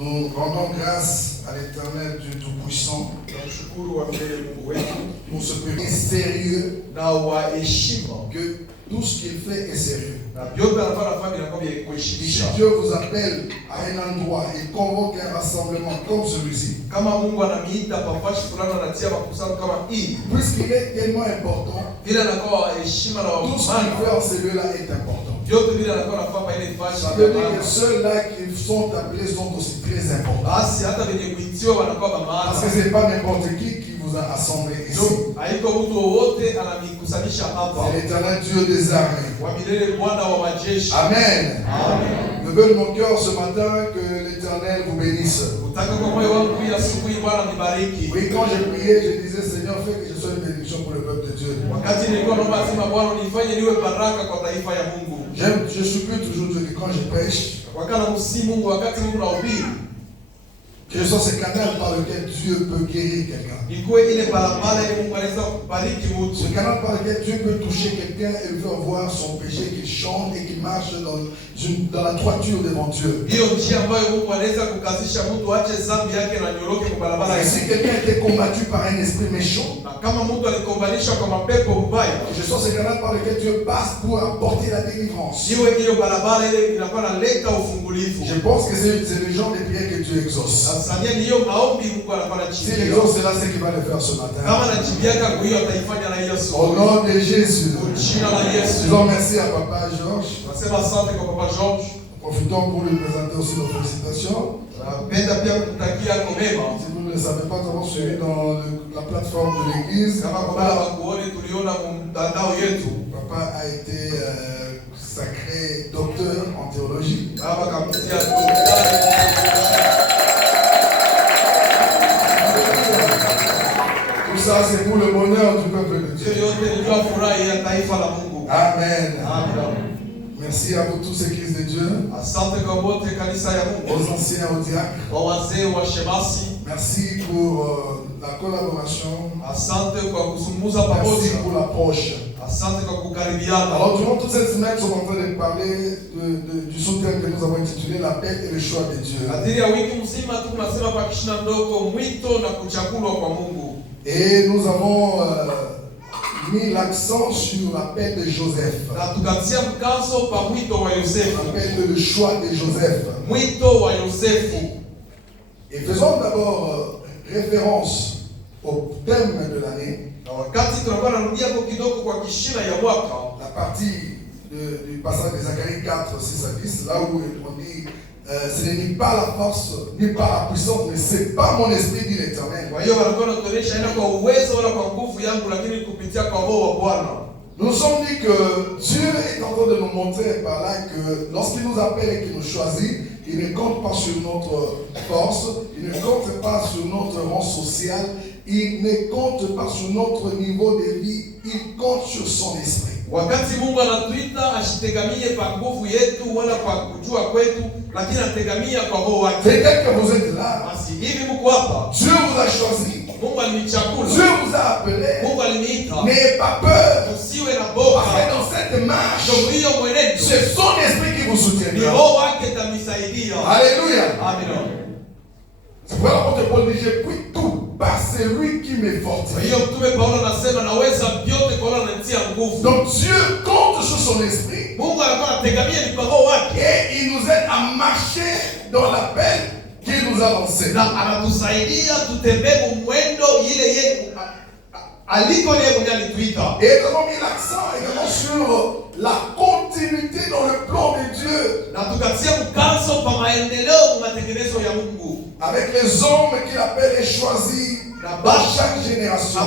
Nous rendons grâce à l'Éternel Dieu Tout-Puissant pour ce pays sérieux, que tout ce qu'il fait est sérieux. Si Dieu vous appelle à un endroit et convoque un rassemblement comme celui-ci, puisqu'il est tellement important, tout ce qu'il fait en ce lieu-là est important. Ça veut dire que ceux-là qui sont appelés sont aussi très importants. Parce que ce n'est pas n'importe qui vous a assemblé ici. C'est l'Éternel Dieu des armées. Amen. Je veux de mon cœur ce matin que l'Éternel vous bénisse. Oui, quand j'ai prié, je disais Seigneur, fais que je sois une bénédiction pour le peuple de Dieu. Je supplie toujours Dieu que quand je prêche, que ce soit ce canal par lequel Dieu peut guérir quelqu'un. Ce canal par lequel Dieu peut toucher quelqu'un et lui faire voir son péché, qu'il chante et qu'il marche dans la droiture devant Dieu. Et si quelqu'un était combattu par un esprit méchant, que ce soit ce canal par lequel Dieu passe pour apporter la délivrance. Je pense que c'est le genre de prière que Dieu exauce. Si l'exauce c'est là, c'est qu'il va le faire ce matin. Au nom de Jésus. Disons merci à Papa Georges. Profitons pour lui présenter aussi nos félicitations. Si vous ne le savez pas, nous avons suivi dans la plateforme de l'église. Papa a été sacré docteur en théologie. Tout ça, c'est pour le bonheur du peuple de Dieu. Amen. Merci à vous tous, Église de Dieu. Aux anciens, aux diacres. Merci pour la collaboration. Merci pour l'approche. Alors, durant toute cette semaine, nous sommes en train de parler du sous-thème que nous avons intitulé l'appel et le choix de Dieu. Et nous avons mis l'accent sur l'appel de Joseph. L'appel et le choix de Joseph. Et faisons d'abord référence au thème de l'année. La partie du passage de Zacharie 4, 6 à 10, là où on dit ce n'est ni par la force, ni par la puissance, mais c'est par mon esprit, dit l'Éternel. Nous nous sommes dit que Dieu est en train de nous montrer par là que lorsqu'il nous appelle et qu'il nous choisit, il ne compte pas sur notre force, il ne compte pas sur notre rang social, il ne compte pas sur notre niveau de vie, il compte sur son esprit. Wakati Mungu anatuita asitegamie kwa nguvu yetu wala kwa kujua kwetu, lakini anategamia kwa roho wake. Peut-être que vous êtes là. Basi hivi mko hapa. Dieu vous a choisi. Mungu alinichagua. Dieu vous a appelé. Mungu aliniita. N'ayez pas peur. Usiwe na boga. Parce que dans cette marche, mwenendo, c'est son esprit qui vous soutient. Ni roho wake atamsaidia. Alléluia. Amen. C'est pourquoi l'apôtre Paul dit j'ai pris tout par celui qui me fortifie. Donc Dieu compte sur son esprit. Et il nous aide à marcher dans l'appel qu'il nous a lancé. Et nous avons mis l'accent également sur la continuité dans le plan de Dieu. Avec les hommes qu'il appelle et choisit dans chaque génération.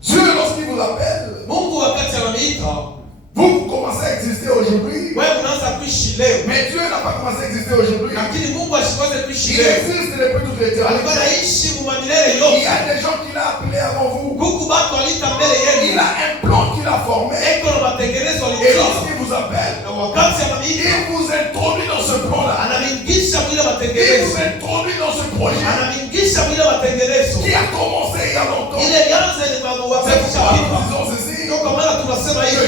Dieu, lorsqu'il vous appelle, vous commencez à exister aujourd'hui. Mais Dieu n'a pas commencé à exister aujourd'hui. Il existe depuis toute l'éternité. Il y a des gens qu'il a appelés avant vous. Il a un plan qu'il a formé. Et lorsqu'il vous appelle, il vous introduit dans ce plan-là. Il vous introduit dans ce projet qui a commencé il y a longtemps. C'est pourquoi nous disons ceci, que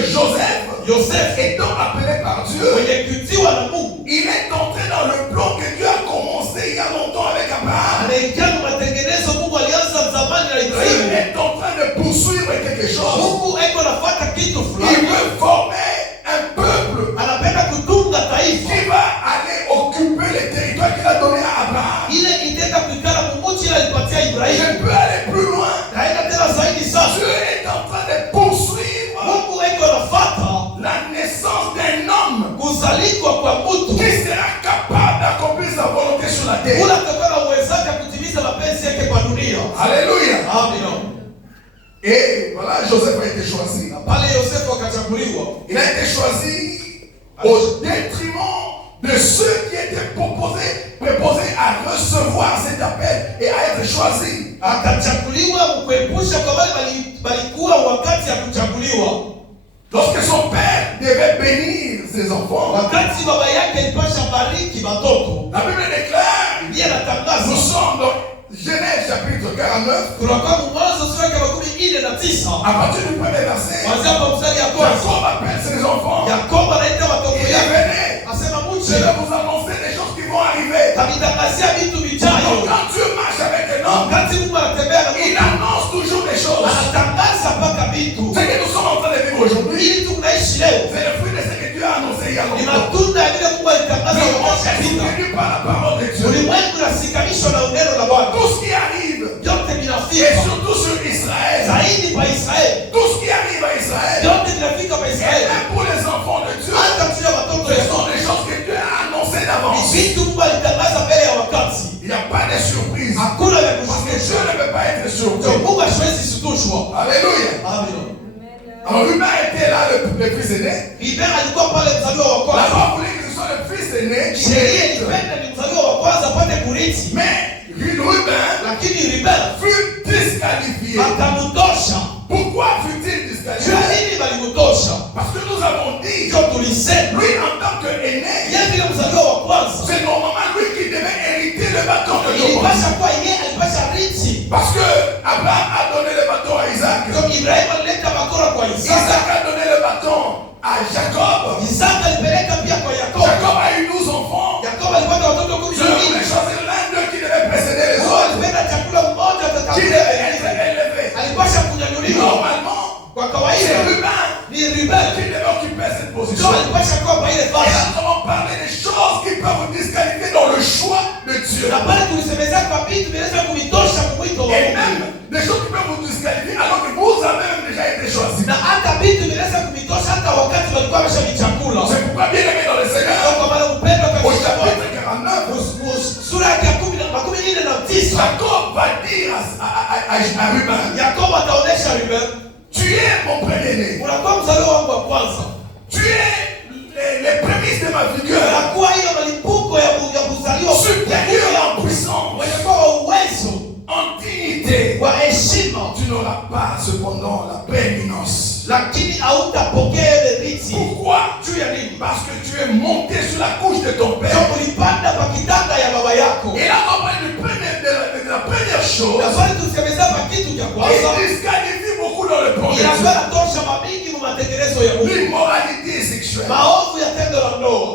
Joseph étant appelé par Dieu, il est entré dans le terre. Alléluia. Et voilà, Joseph a été choisi. Il a été choisi au détriment de ceux qui étaient préposés à recevoir cet appel et à être choisis. Lorsque son père devait bénir ses enfants, la Bible déclare, nous sommes dans Genèse chapitre 49, à partir du premier verset, Jacob appelle ses enfants, il est venu, je vais vous annoncer des choses qui vont arriver. Donc quand Dieu marche avec un homme, il annonce toujours des choses. Ce que nous sommes en train de vivre aujourd'hui, c'est le fruit de ce que Dieu a annoncé il y a longtemps. Le monde est soutenu par la parole de Dieu. Tout ce qui arrive, et surtout sur Israël, tout ce qui arrive à Israël, et même pour les enfants de Dieu, ce sont des choses que Dieu a annoncées d'avance. Il n'y a pas de surprise. Parce que Dieu ne peut pas être surpris. Alléluia. Alors Ruben était là, le fils aîné. La loi voulait que ce soit le fils aîné qui hérite. Mais Ruben fut disqualifié. Pourquoi fut-il disqualifié? Parce que nous avons dit, lui en tant qu'aîné, c'est normalement lui qui devait hériter le bâton de Dieu. Parce que Abraham a donné le bâton à Isaac. Isaac a donné le bâton à Jacob. Jacob a eu 12 enfants. Je voulais choisir l'un d'eux qui devait précéder les autres, qui devait être élevé. Normalement, c'est Ruben qui devait occuper cette position. Et là, nous allons parler des choses qui peuvent vous disqualifier dans le choix de Dieu. Et même des choses qui peuvent vous disqualifier alors que vous avez même déjà été choisi. C'est pourquoi bien aimé dans le Seigneur, au chapitre 49, Jacob va dire à Ruben, tu es mon premier-né. Tu es les prémices de ma vigueur. Supérieur en puissance, en dignité. Tu n'auras pas cependant la prééminence. Pourquoi? Parce que tu es monté sur la couche de ton père. Et là, on parle de la première chose. Il disqualifie beaucoup dans le premier. L'immoralité sexuelle.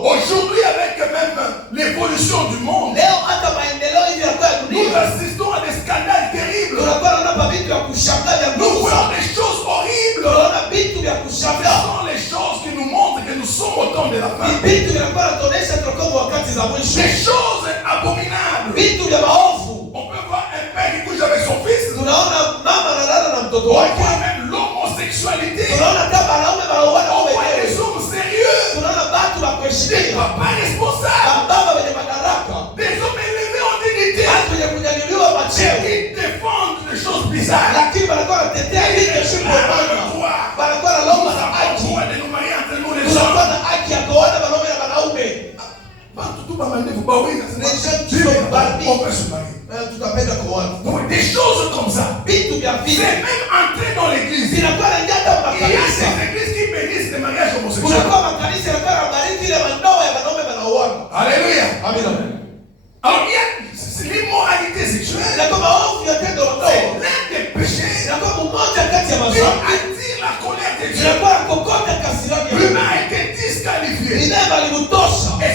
Aujourd'hui, avec même l'évolution du monde, nous assistons à des scandales terribles. Nous voyons des choses horribles. Ce sont les choses qui nous montrent que nous sommes au temps de la fin. Des choses abominables. On peut voir un père qui couche avec son fils. On voit même l'homosexualité. On voit des hommes sérieux. Des papas responsables. Des hommes élevés en dignité. Qui défendent des choses bizarres. Des choses comme ça. C'est même entrer dans l'église. Il y a des églises qui bénissent les mariages homosexuels. Alléluia. Alors il y a l'immoralité sexuelle. C'est l'un des péchés qui attire la colère de Dieu. Ruben a été disqualifié. Et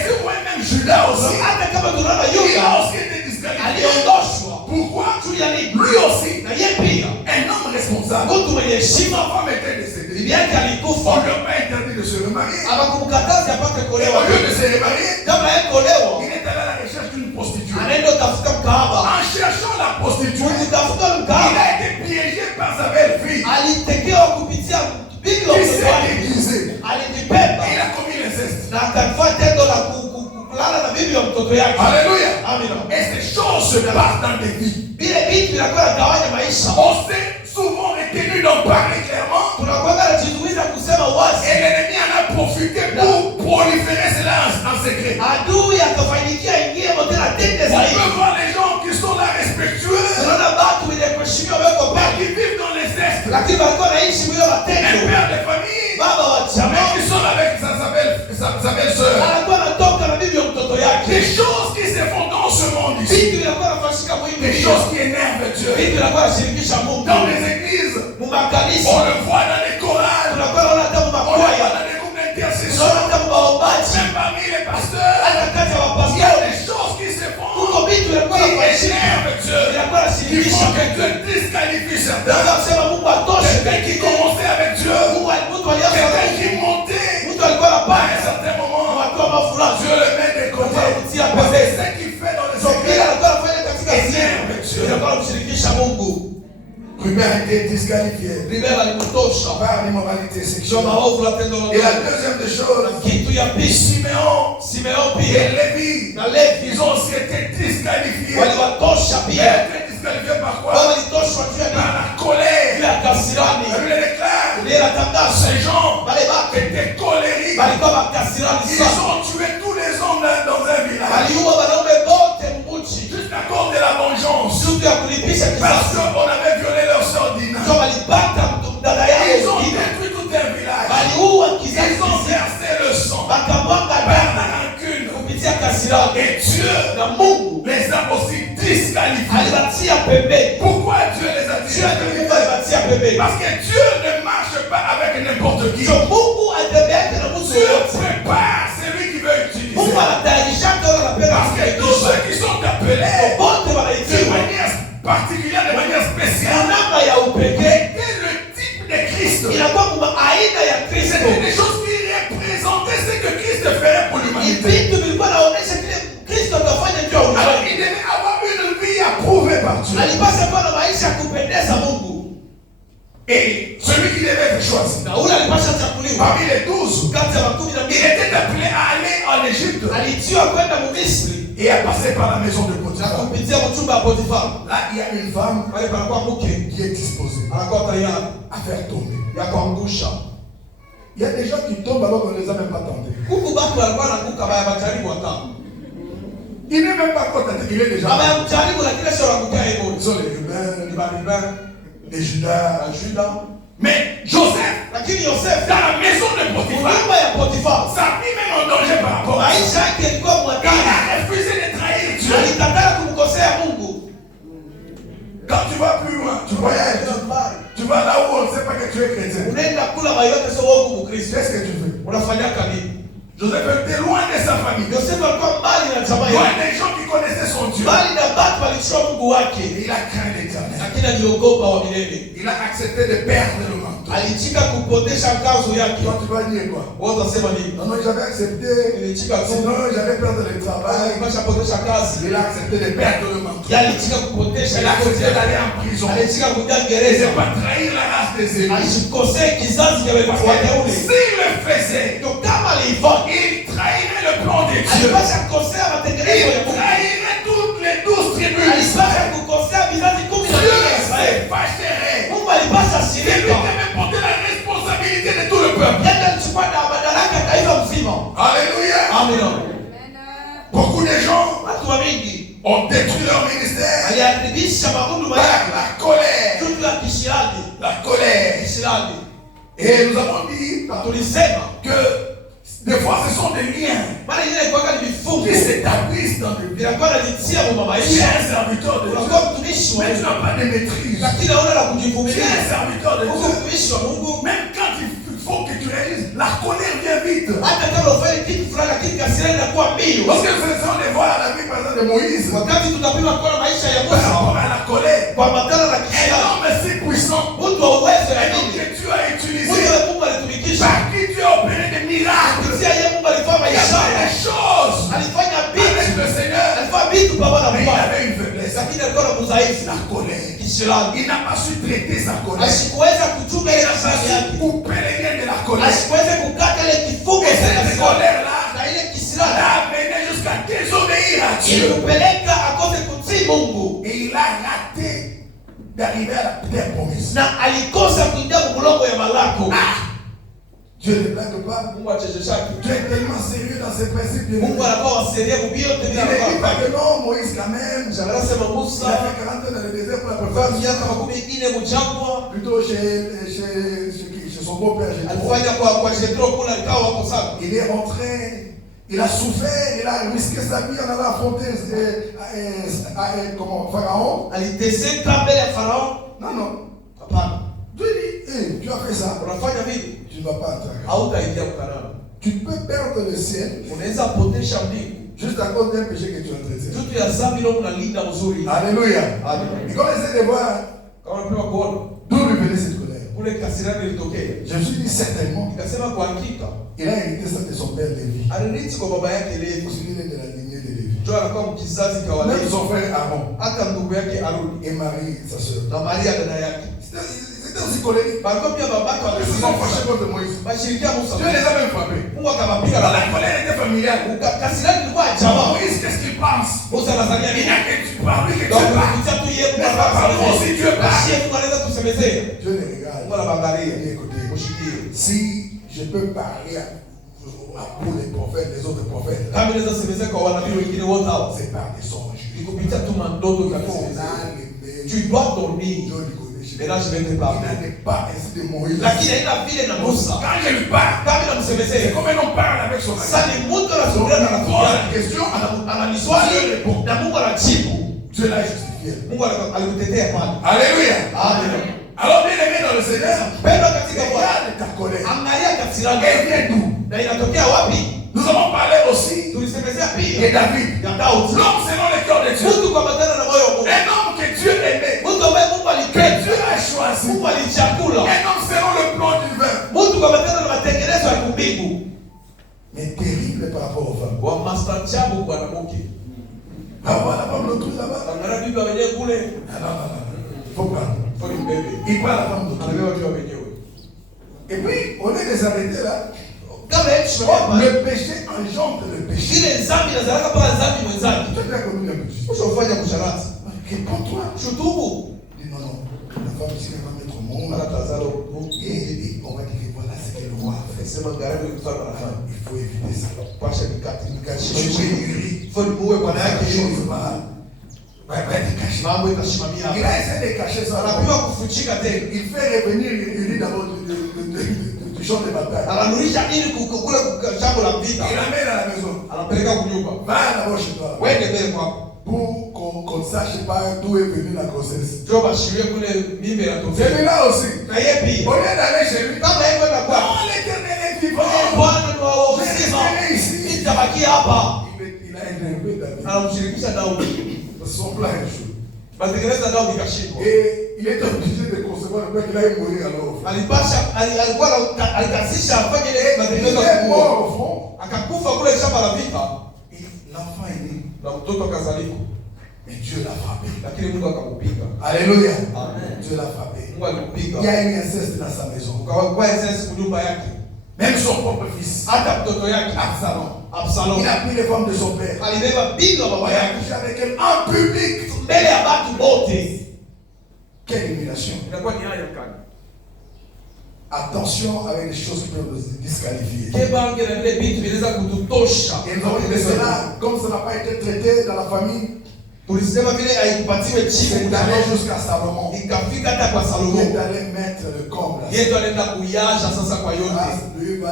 c'est moi-même Judas aussi. Il a aussi été disqualifié. Pourquoi? Lui aussi, un homme responsable. Son femme était décédée. On ne lui a pas interdit de se remarier. Et au lieu de se remarier, il est allé à la recherche d'une prostituée. En cherchant la prostituée, il a été piégé par sa belle-fille. Qui s'est déguisée. Il a commis l'inceste. bibi ya mtoto yake. Alléluia. Amina. Et ces choses se passent dans des vies. Vile vitu vinakuwa vinagawanya maisha. On s'est souvent retenu d'en parler clairement. Tunakuwa tunajizuiza kusema wazi. Et l'ennemi en a profité pour proliférer cela en secret. Adui akafanyikia ingie mote na tende On zaidi. peut voir les gens qui sont là respectueux, Tunaona watu wenye kuheshimiwa wako mais pale. qui vivent dans les cestes. Lakini walikuwa naishi bila Un matendo. père de famille, Baba wa mais chama qui sont avec sa belle-sœur. anakuwa anatoka na bibi ya mtoto Des yake. choses qui se font dans ce monde ici. Vitu vinakuwa nafanyika muhimu. Des choses qui énervent Dieu. Vitu vinakuwa nashirikisha Mungu. Dans les églises, Mumakanisa. on le voit dans les chorales, Tunakuwa naona hata on le voit mumakwaya. dans les groupes d'intercession, Tunaona hata mumaombaji. même parmi les pasteurs. Hata kati ya Il y a wapastori. des choses qui se font Kuko vitu vinakuwa qui nafanyika. énervent Dieu. Vinakuwa Il nashirikisha faut que Mungu. Dieu disqualifie certains. Naweza kusema Mungu atoshe. Quelqu'un qui commençait avec Dieu, Mtu alianza quelqu'un na qui montait mtu alikuwa à un anapanda. certain moment, Watu wa mafuraha. Dieu le met de côté. Parce que ce qu'il fait dans les Bila églises alikuwa anafanya katika siri. énerve Dieu. Inakuwa kumshirikisha Mungu. Ruben a été disqualifié Ribera alimtosha. par l'immoralité Sio sexuelle. maovu la tendo la Et la Mungu. deuxième des choses, Kitu ya pili. Simeon Simeon et pia Lévi, na Levi ils ont aussi été disqualifiés. waliwatosha Ils pia. ont été disqualifiés par quoi? Wao walitoshwa juu ya Par nini? la colère. Juu ya kasirani. La Bible déclare, Ile inatangaza ces gens wale watu étaient colériques. walikuwa makasirani Ils sana. ont tué tous les hommes dans un village. Waliua wanaume wote mbuchi. Juste à cause de la vengeance. Siku ya kulipisha Parce kisasi. qu'on avait violé leur sœur Dina. Ndio walipata dada yao Ils ont mwingine. détruit tout un village. Waliua kizazi Ils ont kizima. versé le sang. Wakamwaga Par la damu rancune. kupitia kasirani. Et Dieu Na Mungu les a aussi disqualifiés. aliwatia pembeni. Pourquoi Dieu les a Dieu Mungu disqualifiés? aliwatia pembeni. Parce que Dieu ne marche pas avec n'importe qui. Ndio Mungu atembeake na mtu Dieu yoyote. prépare celui qui veut utiliser. Mungu anatayarisha wale wanapenda Parce que tous kutumikisha. ceux qui sont appelés Wote de wanaitiwa manière particulière, de manière na spéciale, namna ya upekee. c'était le type de Christ. Inakuwa kuma aina ya Kristo. C'était des choses qui représentaient ce que Christ ferait pour Ni l'humanité. vitu vilikuwa naonesha kile Kristo atafanya juu ya Alors ulimwengu. il devait avoir une vie approuvée par Dieu. Alipaswa kuwa na maisha ya kupendeza Mungu. Et celui qui devait être choisi Na ule alipaswa chakuliwa parmi les 12, kati ya makumi na il mbili. était appelé à aller en Égypte Alitiwa kwenda Misri et à passer par la maison de na Potiphar. kupitia mchumba wa Potifa. Là, il y a une femme Pale panakuwa mke qui est disposée anakuwa tayari à faire tomber. ya kuangusha. Il y a des gens qui tombent alors qu'on ne les a même pas tentés. Huku batu walikuwa wanaanguka baya majaribu hata. Il n'est même pas contenté, il est déjà. Baba ya mjaribu lakini sio anaangukia hivyo. Ils sont les Ruben, Ni Bariban les Judas. na Juda. Mais Joseph, Lakini Yosef dans la maison de Potiphar, nyumba ya Potifa. sa vie même en danger par rapport à ça. Maisha yake ilikuwa Il mwatani. a refusé de trahir Dieu. Alikataa kumkosea Mungu. Quand tu vas plus loin, tu voyages, tu vas là où on ne sait pas que tu es chrétien. Unaenda kula mayote sio wogu Mkristo. Qu'est-ce que tu fais? Unafanyaka nini? Joseph était loin de sa famille, Yosefu alikuwa mbali na jamaa loin yake. des gens qui connaissaient son Dieu. Mbali na watu walijua Mungu wake. Et il a craint l'Éternel. Lakini aliogopa wa milele. Il a accepté de perdre le manteau. Alichika kupotesha kanzu yake. Toi, tu vas dire quoi? Wewe utasema nini? Non, non, j'avais accepté. Nilichika tu. Sinon, j'allais perdre le travail. Alipasha potesha kazi. Il a accepté de perdre le manteau. Alichika kupotesha Il a accepté kazi. d'aller en prison. Alichika kuja Et gereza. de pas trahir la race des élus. Alisikosea kizazi cha wateule. S'il le faisait, Ndio kama alifanya. il trahirait le plan de Dieu. Alipasha kukosea matengenezo ya Il Mungu. trahirait toutes les 12 tribus Alipasha d'Israël. kukosea vizazi 12 Dieu ya Israeli. se fâcherait. Mungu alipasha C'est lui qui shirika. devait porter la responsabilité de tout le peuple. Yeye alichukua madaraka ya taifa mzima. Alléluia. Amina. Beaucoup de gens Watu wa mingi ont détruit leur ministère aliharibisha mahuduma par yake. la colère. Tutu ya kishirani. La colère. Kishirani. Et nous avons dit Tulisema que des fois ce sont des liens mara nyingine kwa ni vifungo qui s'établissent dans le bien. vinakuwa najitia mu Tu es maisha. un serviteur de Dieu, Unakuwa mtumishi wa mais tu Mungu. n'as pas de maîtrise. Lakini hauna la Tu es kujivumilia. un serviteur de Uko Dieu. mtumishi wa Mungu. Même quand il faut que tu réalises, la colère vient vite. Hata kama unafanya kitu fulani lakini kasira inakuwa mbio. Parce que c'est ça, on les voit à la vie par exemple de Moïse. Wakati tutapima kuona maisha ya Par Musa rapport à la colère. kwa matana na Un kisira. homme si puissant, Mtu wa uwezo ya un homme nini? que tu as Mtu utilisé, wa Mungu alitumikisha. par qui tu as opéré des miracles. Kupitia yeye Mungu alifanya Il y avait ishara. des choses Alifanya avec vitu. le Seigneur, Alifanya vitu pamoja na mais il Bwana. avait une faiblesse. Lakini alikuwa na udhaifu. La colère. Kisirani. Il n'a pas su traiter sa colère. Asikuweza kuchunga Il ile n'a pas kisirani su yake. couper les liens de la colère. Asikuweze kukata ile kifungo Et cha cette kisirani. colère-là Na ile kisirani l'a amené jusqu'à des à Dieu. Ilikupeleka akose kutii Mungu. Et il a raté d'arriver à la terre promise. Na alikosa kuingia mlolongo ya malako. Dieu ne blague pas. Mungu achezeshaki. Dieu est tellement sérieux dans ses principes. Mungu anakuwa sérieux kubiote bila kwa. Il kwa. dit que non, Moïse quand même. J'aimerais sema Musa. Il a fait 40 ans dans le désert pour la première miaka 14 mjangwa. Plutôt chez son beau-père. Alifanya kwa Jethro kula likao hapo sana. Il est rentré. Il a souffert, il a risqué sa vie en allant affronter Pharaon. Aliteseka mbele ya Pharaon. Non. Hapana. Dieu dit, hey, tu as fait ça. Unafanya vile. Tu ne vas pas entrer. Hautaingia mkarama. Tu peux perdre le ciel. Unaweza potesha mbingu. Juste à cause d'un péché que tu as traité. Tutu ya zambi leo unalinda mzuri. Alléluia. Amen. Et quand on essaie de voir kama unapenda kuona d'où lui venait cette colère. Kule kasirani ilitokea. Je me suis dit certainement. Nikasema kwa hakika. Il a hérité ça de son père Lévi. Alirithi kwa baba yake Levi. Il est de la lignée de Lévi. Ndio anakuwa mkizazi kwa wale. Même son frère Aaron. Hata ndugu yake Aaron et Marie sa sœur. Na Maria dada yake. C'était aussi colérique. Par contre, babake Ils se sont fâchés contre Moïse. Bashirikia Musa. Dieu les a même frappés. Mungu akawapiga. La colère était familiale. Kasirani ilikuwa chama. Moïse, qu'est-ce qu'il pense? Musa anazania Il nini? a que tu parles, que tu Donc parles. kupitia tu yeye Mais pas par moi, si Dieu parle. Mungu anaweza kusemezea. Dieu les regarde. Mungu anaangalia. Écoutez, Mushikie. si je peux parler pour les prophètes, les autres prophètes, Kama inaweza semezea kwa wanabii wengine wote hao. c'est par des songes. Ni kupitia tu mandoto ya kusemezea. Tu dois dormir. Mais là, je vais te parler. Il n'est pas ainsi de Moïse. Lakini haina vile na Musa. Quand je lui parle, Kama namsemezea. c'est comme un homme parle avec son ami. Sasa ni mtu anazungumza na rafiki pose yake. la question, Ananiswali na Mungu anajibu. Dieu l'a justifié. Mungu alikutetea pale. Alléluia. Amen. Alors bien aimé dans le Seigneur, Pendwa katika Bwana. regarde ta colère. Angalia kasirani. Elle vient d'où? Na inatokea wapi? Nous avons parlé aussi Tulisemezea de pia David. ya Daudi. L'homme selon le cœur de Dieu. Mtu kwa matendo na moyo wa Mungu. Un homme que Dieu aimait. Mtu ambaye Mungu Que alipenda. Dieu a choisi. Mungu alichakula. Un homme selon le plan divin. Mtu kwa matendo na matengenezo ya kumbingu. Mais terrible par rapport aux femmes. Wa mastajabu kwa mwanamke. Ah voilà, pas le truc là-bas. Angalia bibi wenyewe kule. Non. Faut prendre. Faut ni mbebe. Il prend la femme d'autrui. Anabeba tu wenyewe. Et puis, on est des arrêtés là. Kama hicho hapa. Le péché engendre le péché. Ile dhambi inazalaka pala dhambi mwenzake. Tu as commis le péché. Usifanye kusharati. Réponds-toi. Shutubu. Dis non. La femme ici elle va mettre au monde. Mara tazalo. Et on va dire que voilà ce que le roi a fait. Sema garabu kufanya na fanya. Il faut éviter ça. Pasha mikati Je vais guérir. Faut muwe kwa yake chose hiyo. va être caché. Mambo itasimamia Il hapa. a essayé de cacher ça. Anapima kufuchika tena. Il fait revenir Uri d'abord du champ de bataille. Ananurisha ili kukula jambo la vita. Il l'amène à la maison. Anapeleka kunyumba. Va d'abord chez toi. Wende mbele kwako. Pour qu'on ne sache pas d'où est venue la grossesse. Ndio bashirie kule mimba inatokea. Celui-là aussi. Na yeye pia. Au lieu d'aller chez lui. Kama yeye kwenda kwako. Non, l'Éternel est vivant. Bwana ni wa uzima. Nitabaki hapa. Il a énervé David. Anamshirikisha Daudi. Son plan est chaud. Batekeleza Daudi kashindwa. Et il est obligé de concevoir le père qu'il allait mourir alors. Alikuwa alikazisha afanye ile Il batekeleza est mort kwa. au fond. Akakufa kule shamba la vita. Et l'enfant est né. Na mtoto akazaliwa. Mais Dieu l'a frappé. Lakini Mungu akamupiga. Alléluia. Amen. Dieu l'a frappé. Mungu alimupiga. Il y a une inceste dans sa maison. Kwa inceste kunyumba yake. Même son propre fils. Hata mtoto yake Absalom. Il a pris les femmes de son père. Alibeba bigo baba Il a yake. couché avec elle en public. Mbele ya watu wote. Quelle humiliation. Inakuwa ni haya kani. Attention avec les choses qui peuvent nous disqualifier. Kebange na vile vitu vinaweza kututosha. Et nous avons dit cela, comme ça n'a pas été traité dans la famille, Tulisema vile haikupatiwe c'est chifu d'aller jusqu'à Salomon. ikafika hata kwa Il est Salomo. allé mettre le comble. Yeye anaenda kuyaja sasa kwa yote. Lui va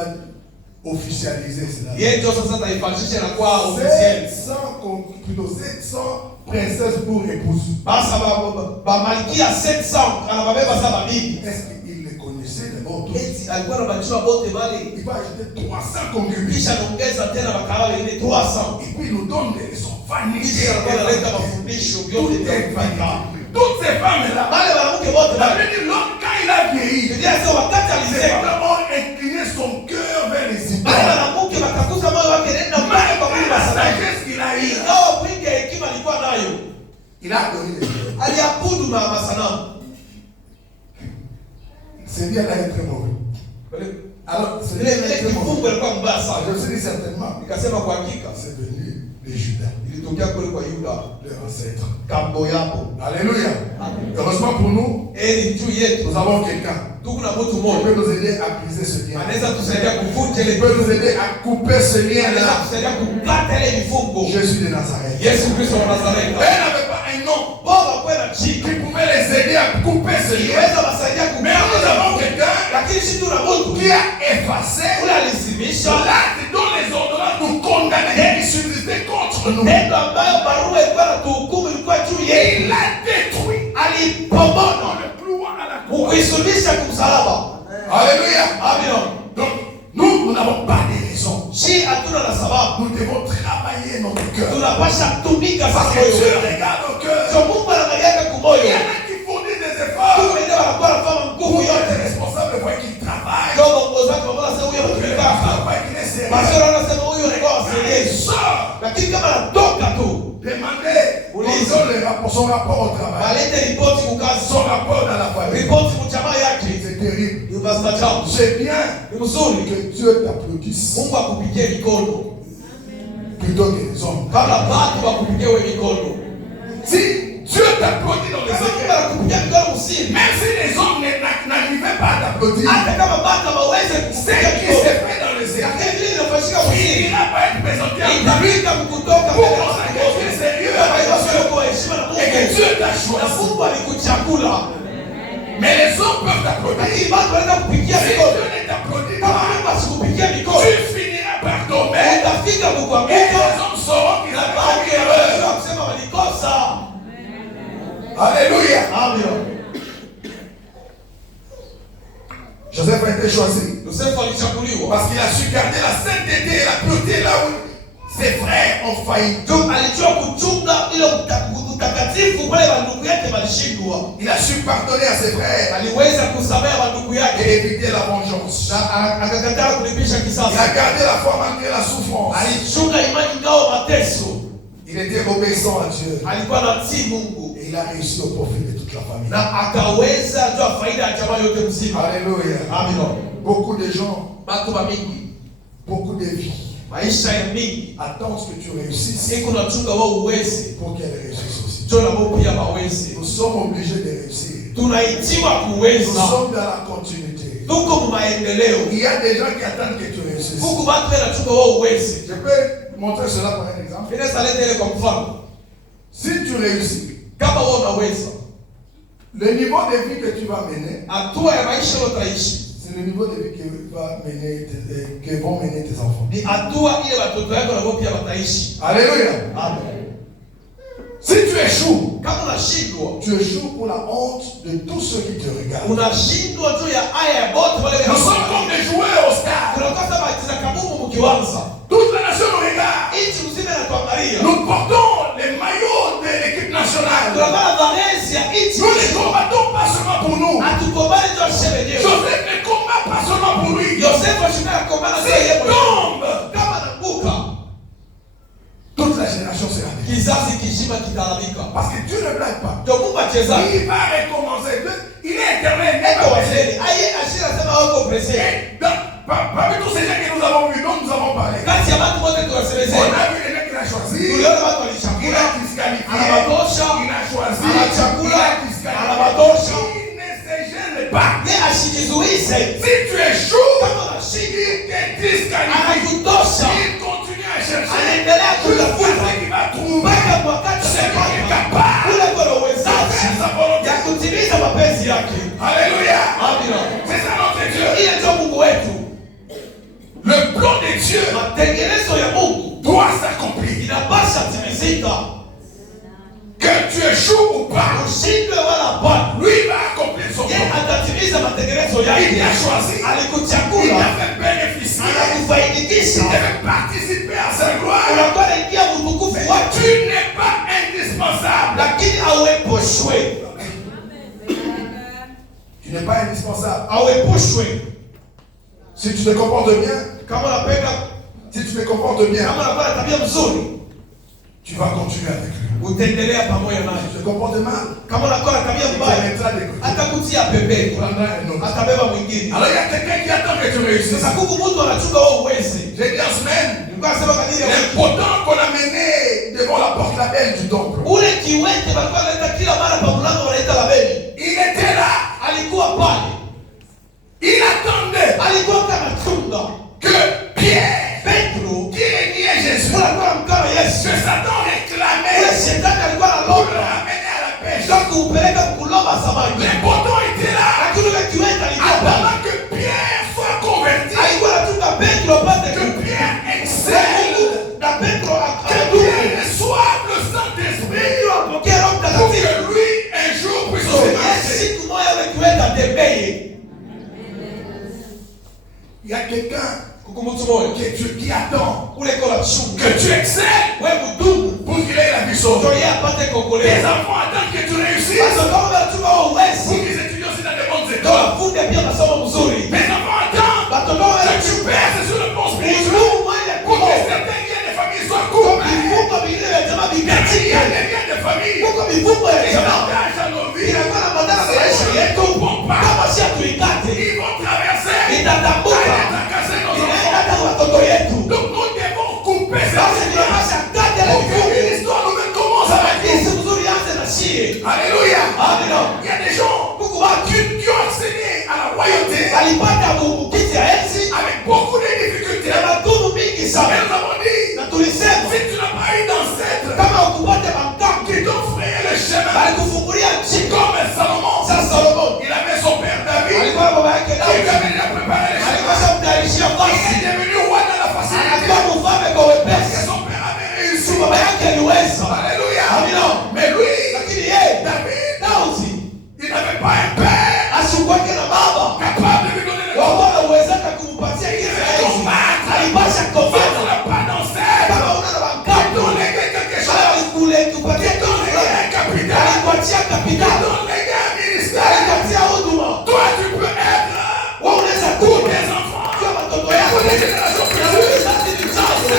officialiser cela. Yeye ndio sasa taifashisha na kwa officiel. 700 princesses pour épouse. Basa ba malkia 700 anababeba sasa bibi. Est-ce qu'il les connaissait d'abord tous? Eti alikuwa anabachua wote wale. Il va ajouter 300 concubines. Kisha anaongeza tena bakala wengine 300. Et puis il nous donne des leçons. Kisha anakuwa analeta mafundisho vyote vya kufanya. Toutes ces femmes-là, Wale wanawake wote la wale. Bible dit l'homme quand il a vieilli, Ndio sasa wakati c'est alisema vraiment incliné son cœur vers les wale idoles. wanawake wakakuza moyo wake nenda mbali kwa Mungu La sana. sagesse qu'il a eue, Ingawa mwingi ya hekima alikuwa nayo. il a adoré les dieux. Aliabudu masanamu. C'est bien là est très mauvais. Alors, c'est Ile bien là est très mauvais. kifungo ilikuwa mbaya Ah, sana. je me suis dit certainement, Nikasema kwa hakika c'est venu les Judas. Ilitokea kule kwa Yuda, Leur ancêtre. kambo yako. Alléluia. Heureusement pour nous, Eli juu yetu nous avons quelqu'un tuko na mtu qui mmoja peut nous aider à briser ce lien. anaweza tusaidia kuvunja ile, Il peut nous aider à couper ce anaweza lien-là. tusaidia kukata ile vifungo. Jésus de Nazareth. Yesu Kristo wa Nazareti. Elle n'avait pas un nom Baba kwenda chini qui pouvait les aider à couper ce lien. iweza wasaidia Mais nous avons quelqu'un lakini sisi tuna mtu qui a effacé ule alizimisha l'acte dont les ordonnances nous condamnaient et qui subsistaient contre nous. neno ambayo barua ilikuwa na tuhukumu ilikuwa juu Et yetu, il l'a détruit alipomono en le clouant à la croix. kuisulisha kumsalaba. Alléluia. Amen. Donc, nous n'avons pas de raison. Si hatuna na sababu, Nous devons travailler notre cœur. tunapasha tumika Parce sasa que Dieu moyo. regarde au cœur. So Mungu anaangaliaka Il y kumoyo. en a qui fournissent des efforts. Tu wengine wanakuwa wanafanya nguvu Pour yote. être responsable, il faut qu'ils travaillent. Ndio mwongozi wake wanasema huyo anatumika. Basi wanasema huyo anakuwa wasaidizi. Sort. Lakini kama anatoka tu, Demandez son rapport au travail. balete ripoti kukazi, Son rapport dans la famille. ripoti kujamaa yake. C'est terrible. Ni mastaajabu. C'est bien Ni mzuri que Dieu t'applaudisse Mungu akupigie mikono plutôt que les hommes. kabla watu wakupigie wewe mikono. Si Dieu t'applaudit dans les Kama Mungu secrets, anakupigia mikono usiri, même si les hommes n'arrivaient pas à t'applaudir, hata kama watu hawawezi ce kukupigia qui mikono, s'est fait dans les secrets, lakini vile inafanyika usiri, il n'a pas été présenté à lui itafika kutoka pour mbele ya montrer que Mungu. tu es sérieux Kama hiyo avec sio Dieu kwa heshima na et que Mungu, Dieu t'a na choisi. Mungu alikuchagula, Mais les hommes peuvent t'applaudir. lakini watu wanaweza kupigia Si mikono. Dieu ne t'applaudit Kama pas, Mungu asikupigia mikono, tu finiras par tomber. utafika Et kukuanguka les hommes sauront qu'ils na avaient watu commis erreur. wanajua kusema walikosa. Alléluia. Amen. Joseph a été choisi Yosefu alichaguliwa parce qu'il a su garder la sainteté et la pureté là où ses frères ont failli. ndio alijua kuchunga ile utakatifu pale wandugu yake walishindwa. Il a su pardonner à ses frères Aliweza kusamehe wandugu et yake éviter la vengeance. na akakataa kulipisha Il kisasi. a gardé la foi malgré la souffrance. Alichunga imani ngao mateso, Il était obéissant à Dieu alikuwa anatii Mungu et il a réussi au profit de toute la famille. na akaweza jua faida ya jamaa yote mzima. Alléluia. Amen. Beaucoup de gens, Watu wa mingi, beaucoup de vies maisha ya mingi attendent que tu réussisses siku nachunga wao uwezi pour qu'elles réussissent aussi. ndio na wao pia wawezi. Nous sommes obligés de réussir. Tunaitiwa Nous kuweza, sommes dans la continuité. tuko mumaendeleo. Il y a des gens qui attendent que tu réussisses. Huku watu wanachunga wao uwezi. Je peux montrer cela par un exemple. Inaweza leta ile kwa mfano, Si tu réussis, kama wewe unaweza, le niveau de vie que tu vas mener, hatua ya maisha utaishi c'est le niveau de vie que vont mener tes enfants. ni hatua ile watoto wako na wao pia wataishi. Alléluia. Amen. Si tu échoues, Kama unashindwa, tu échoues pour la honte de tous ceux qui te regardent. unashindwa juu ya aya ya bote wale Nous sommes comme des joueurs au stade. tunakosa batiza kabumu mkiwanza. Toute la nation nous regarde. Nchi mzima inatuangalia. Nous portons les maillots de l'équipe nationale. Tunavaa varezi ya nchi. Nous ne combattons pas seulement pour nous. Hatukubali tu aseme wenyewe. Joseph ne combat pas seulement pour lui. Yosefu ashindana kumbana sio yeye S'il mwenyewe. tombe, Kama anaanguka, toute la génération sera détruite. kizazi kizima kitaharibika. Parce que Dieu ne blague pas. Ndio Mungu acheza. Il va recommencer. Il est éternel. Il n'est Eko pas wazeni, passé. aye ashira sema wako pressé. Et parmi tous ces gens que nous avons vus, dont nous avons parlé, Kati ya watu wote on tunasemezea. a vu les gens qu'il a choisis. Tuliona watu Il walichakula, a disqualifié. anabatosha, Il a choisi. anachakula, Il a disqualifié. anabatosha. Il ne se gêne pas. Ye ashijizuize. Si tu échoues, Kama unashindwa, il te disqualifie. anakutosha. Il continue à chercher. Anaendelea Jusqu'à kutafuta. ce qu'il va trouver Mpaka wakati ce qu'il est atapata capable ule kwa de uwezaji faire sa volonté. ya kutimiza mapenzi yake. Alléluia. Amina. C'est ça notre Dieu. Ile ndio Mungu wetu. Le plan de Dieu Matengenezo ya Mungu doit s'accomplir. inapasha timizika. Que tu échoues ou pas, Ushindwe wala hapana, lui va accomplir son yeye plan. atatimiza matengenezo Il yake. t'a choisi. Il Alikuchagula, t'a fait bénéficier. anakufaidikisha, Il t'a fait participer à sa gloire. unakuwa naingia utukufu Tu wake, n'es pas indispensable. lakini auepushwe, Tu n'es pas indispensable. auepushwe. Si tu te comportes bien, Kama unapenda, si tu te comportes bien, kama unakuwa na tabia mzuri, tu vas continuer avec lui. Utaendelea pamoja naye. Se comporte mal. Kama unakuwa na tabia mbaya, atakutia pembeni. Atabeba mwingine. Alors il y a quelqu'un qui attend que tu réussisses. Sasa kuku mtu anachunga wewe uweze. J'ai dit en semaine. Nilikuwa nasema kadiri les potents qu'on a menés devant la porte labelle du temple. Ule kiwete walikuwa wanaita kila mara pa mlango wanaita labeli. Il était là. Alikuwa pale. Il attendait. Alikuwa kama chunga. Que Pierre, Petro, qui régnait Jésus, alikuwa mkana Yesu. que Satan réclamait. Ule shetani alikuwa Pour le analomba. ramener à la pêche. Ndio kuupeleka kulomba samaki. Les potents étaient là. Lakini ule kiwete alikuwa pale. Attendant que Pierre soit converti. Alikuwa anachunga Petro apate Que Pierre excelle. na Petro Que Pierre reçoive le Saint-Esprit. Pour que lui, un jour, puisse se passer. siku moja ule kiwete atembee. Il y a quelqu'un qui attend Ule kola chunga. que tu excelles Wewe mdumu. pour qu'il ait la vie sauve. Ndio yeye apate Tes kuokolewa. enfants attendent que tu réussisses Sasa kama unachunga wewe pour uwezi. qu'ils étudient aussi dans des bonnes Ndio écoles. wafunde pia masomo mzuri. Tes enfants attendent Watoto wao que tu perces sur le pont spirituel Mungu mmoja pour kwa que certains liens de famille soient coupés. vifungo vingine vya jamaa Il y vikatike. a des liens de famille Mungu vifungo vya qui jamaa s'attachent à nos vies. inakuwa na madhara na maisha yetu. Kama si atuikate, Ils vont traverser itatambuka. et tracasser nos Inaenda enfants. hata watoto yetu. Donc nous devons couper ces Basi liens. tunapasha kati ya Pour que vifungo. une histoire nouvelle commence avec nous. Jinsi mzuri anze na shie. Alléluia. Amina. Il y a des gens Mungu watu qui ont accédé à la royauté alipata kiti ya enzi avec beaucoup de difficultés. na magumu mingi Mais sana. nous avons dit, Na tulisema si tu n'as pas eu d'ancêtre kama ukupate mamlaka qui t'ont frayé le chemin, alikufungulia njia. comme Salomon, Sasa Solomon il avait son père David, alikuwa baba yake qui lui Daudi. avait déjà préparé le chemin. Alikuwa shamtayarishia Il basi. est devenu roi dans la facilité. Anakuwa mfalme kwa Parce que wepesi. son père avait réussi. Baba yake aliweza. Alléluia. Amina. Mais lui, Lakini yeye David, Daudi il n'avait pas un père asikuweke na baba capable de lui donner le wao wanawezeka kumpatia kile enzi. Alipasha Tu kofeta n'as pas d'ancêtre. kama una na Tu mamlaka. dois léguer quelque chose. Alikule kupatia Tu kitu dois léguer fulani. un capital. Alikuachia Tu kapitali. dois léguer un ministère. Alikuachia huduma. Toi, tu peux être Wewe unaweza pour kuwa tes enfants. kwa watoto Et yako. pour des générations Na futures. vizazi vijavyo.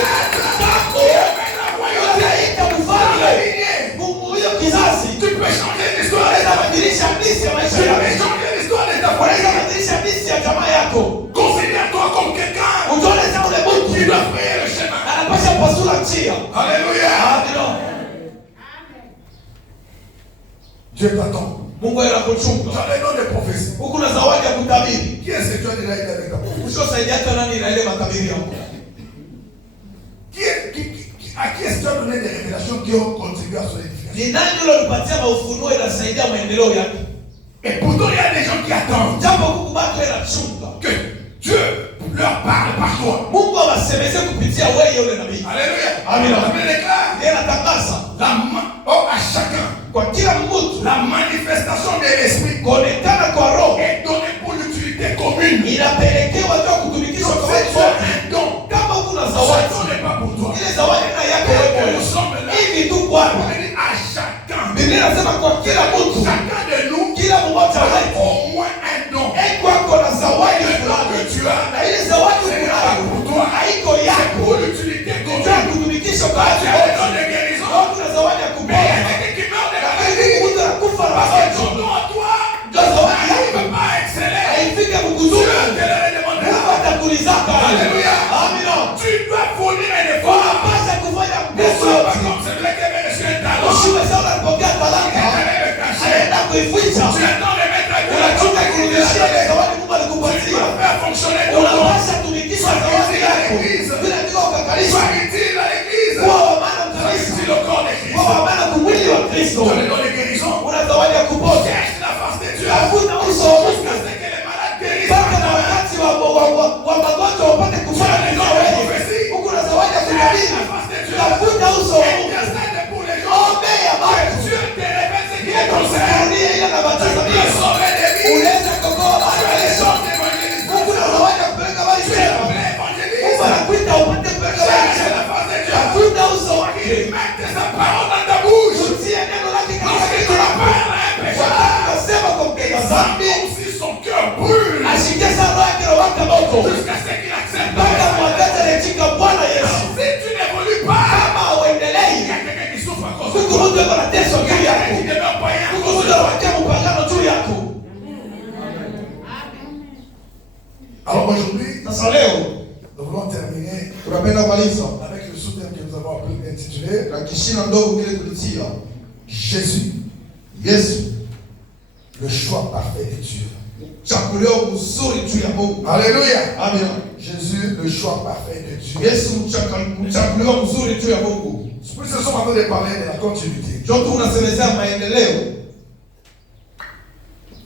Tako. Qui amène la royauté Anaita dans la ufalme. lignée. Mungu huyo kizazi. Tu peux changer l'histoire de Unaweza ta famille. badilisha hadithi ya Tu maisha peux yako. changer l'histoire de ta Unaweza famille. badilisha hadithi ya jamaa yako. Considère-toi comme quelqu'un Ujione kama ule mtu qui doit frayer le chemin. anapasha pasula njia. Alléluia. Amina. Dieu t'attend. Mungu anakuchunga. Tu as le nom de prophétie. Huku na zawadi ya kutabiri. Qui est-ce que tu as déjà aidé avec ta prophétie? Ushosaidia hata nani na ile matabiri yako? À qui est-ce que tu as donné des révélations qui ont contribué à son édification? Ni nani yule ulipatia maufunuo inasaidia maendeleo yake? Et pourtant, il y a des gens qui attendent Japo huku bado inachunga. que Dieu leur parle par toi. Mungu awasemeze kupitia wewe yule nabii. Alléluia. Amen. La Bible déclare Yeye anatangaza à chacun kwa kila mtu la manifestation de l'esprit kuonekana kwa roho est donnée pour l'utilité commune. inapelekewa kwa kutumikishwa Donc, kwa c'est watu un wote. don. Kama kuna Ce zawadi, don n'est pas pour toi. ile zawadi na yako Et wewe. nous sommes là. Hivi tu On kwani dit à chacun. Biblia inasema kwa kila mtu, Chacun de nous kila mmoja a wetu au moins un don. kwako na zawadi Le don fulani. que tu as, Na ile zawadi c'est pas fulani pour toi. haiko C'est yako. pour l'utilité Ndio commune. kutumikishwa kwa watu Tu as le don wote. de guérison. Kwa kuna zawadi ya Mais il y a kuponya. quelqu'un qui meurt de la Lakini maladie. mtu anakufa na Parce que magonjwa. ton don à toi, Ndio zawadi il ne yako. peut pas exceller. Haifike Dieu mkuzuni. te l'a demandé. Mungu atakulizaka. Alléluia. Amina. Tu dois fournir un effort. Unapaswa kufanya Ne sois pas mkesho. comme celui qui avait reçu un talent. Usiwe sawa unapokea talanta. Il allait le cacher. Anaenda kuificha. Tu attends de mettre à Dieu la Unachunga kurudishia ile zawadi Mungu Tu alikupatia. dois faire fonctionner ton don. Unapaswa tumikisha zawadi yako. Bila ndio ukakalishwa. Sois utile à l'église. Kuwa wa maana Sois mkanisa. utile au corps de Christ. Kuwa wa maana kumwili wa Kristo. Tu as le don de guérison. Una zawadi ya kuponya. Cherche la face de Dieu. Tafuta uso wa Mungu. Jusqu'à ce que les malades guérissent. Mpaka na wakati wa magonjwa wapate kufanya neno wewe. Huku na zawadi ya kutabiri. Tafuta uso wa Mungu. Intercède pour les gens. Ombea watu. Dieu te révèle ce qui est concerne. Kurudia ile na Tu matazamio. peux sauver des vies. Unaweza kuokoa Tu as les maisha. gens d'évangélisme. Mungu na zawadi ya kupeleka Tu es maisha. appelé Mungu évangéliste. anakuita upate kupeleka Cherche maisha. la face de Dieu. Tafuta uso wake. Il met sa parole dans ta bouche. Utie neno lake katika Lorsque tu kinywa la chako. parles à un pécheur, Wakati unasema kwa mtenda dhambi, comme si son cœur brûle ashikie sana roho yake na waka moto. jusqu'à ce qu'il accepte. Mpaka wakati anaitika Bwana Yesu. Si tu n'évolues pas, Kama hauendelei, il y a quelqu'un iko na teso juu yako. Kuko muda wa kama upagano juu yako. Alors aujourd'hui, nous voulons terminer avec le sous-thème que nous avons intitulé Jésus, le choix parfait de Dieu. Alléluia. Amen. Jésus, le choix parfait de Dieu. Nous sommes en train de parler de la continuité. Je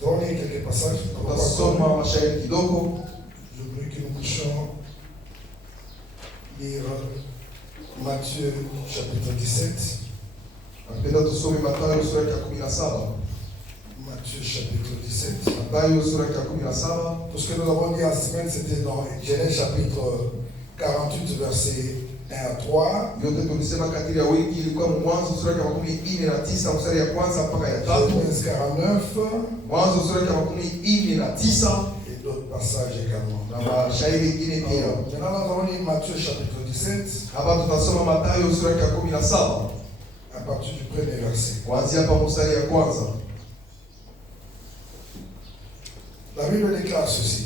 Nous allons lire quelques passages. Je voulais que nous puissions lire Matthieu chapitre 17. Matthieu chapitre 17. Tout ce que nous avons dit en semaine, c'était dans Genèse chapitre 48, verset 1 à 3. Genèse 49. Et d'autres passages également. Maintenant, nous allons lire Matthieu chapitre 17. À partir du premier verset. La Bible déclare ceci.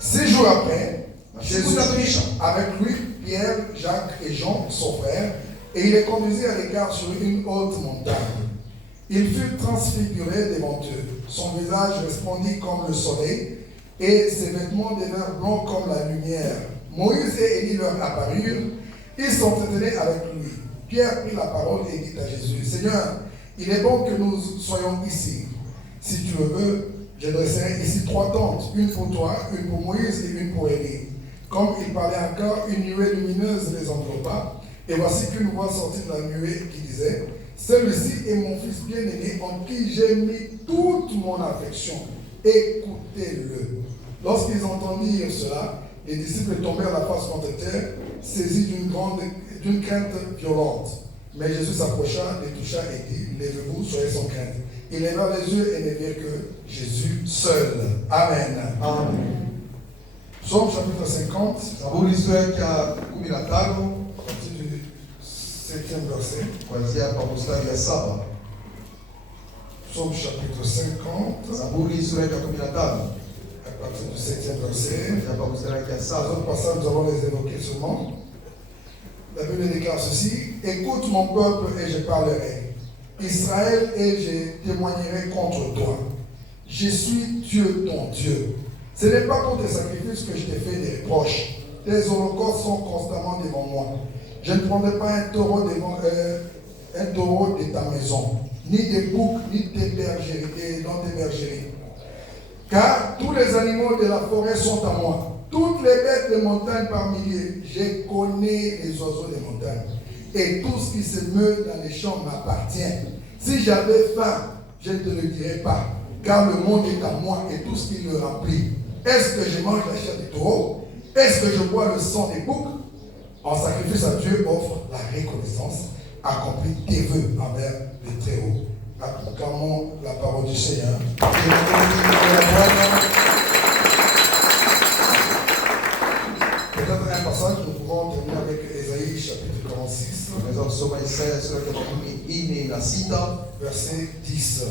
6 jours après, Jésus avec lui Pierre, Jacques et Jean, son frère, et il les conduisit à l'écart sur une haute montagne. Il fut transfiguré devant eux. Son visage resplendit comme le soleil, et ses vêtements devinrent blancs comme la lumière. Moïse et Élie leur apparurent. Ils s'entretenaient avec lui. Pierre prit la parole et dit à Jésus, Seigneur, il est bon que nous soyons ici. Si tu le veux, je dresserai ici 3 tentes, une pour toi, une pour Moïse et une pour Élie. Comme il parlait encore, une nuée lumineuse les enveloppa. Et voici qu'une voix sortit de la nuée qui disait, celui-ci est mon fils bien-aimé en qui j'ai mis toute mon affection. Écoutez-le. Lorsqu'ils entendirent cela, les disciples tombèrent la face contre terre, saisis d'une crainte violente. Mais Jésus s'approcha, les toucha et dit, lèvez-vous, soyez sans crainte. Ils levèrent les yeux et ne virent que Jésus seul. Amen. Amen. Psaume chapitre 50. À partir du 7e verset. Psaume chapitre 50. À partir du 7e verset. D'autres passages, nous allons les évoquer seulement. La Bible déclare ceci. Écoute mon peuple et je parlerai. Israël, et je témoignerai contre toi. Je suis Dieu, ton Dieu. Ce n'est pas pour tes sacrifices que je t'ai fait des reproches. Tes holocaustes sont constamment devant moi. Je ne prendrai pas un taureau de ta maison, ni des boucs, ni tes bergeries, dans tes bergeries. Car tous les animaux de la forêt sont à moi. Toutes les bêtes de montagne par milliers. Je connais les oiseaux des montagnes. Et tout ce qui se meut dans les champs m'appartient. Si j'avais faim, je ne te le dirais pas. Car le monde est à moi et tout ce qui le remplit. Est-ce que je mange la chair du taureau? Est-ce que je bois le sang des boucs? En sacrifice à Dieu, offre la reconnaissance. Accomplis tes vœux envers le Très-Haut. Acclamons la parole du Seigneur. Peut-être un passage, nous pouvons terminer avec Ésaïe chapitre 46. Verset 10.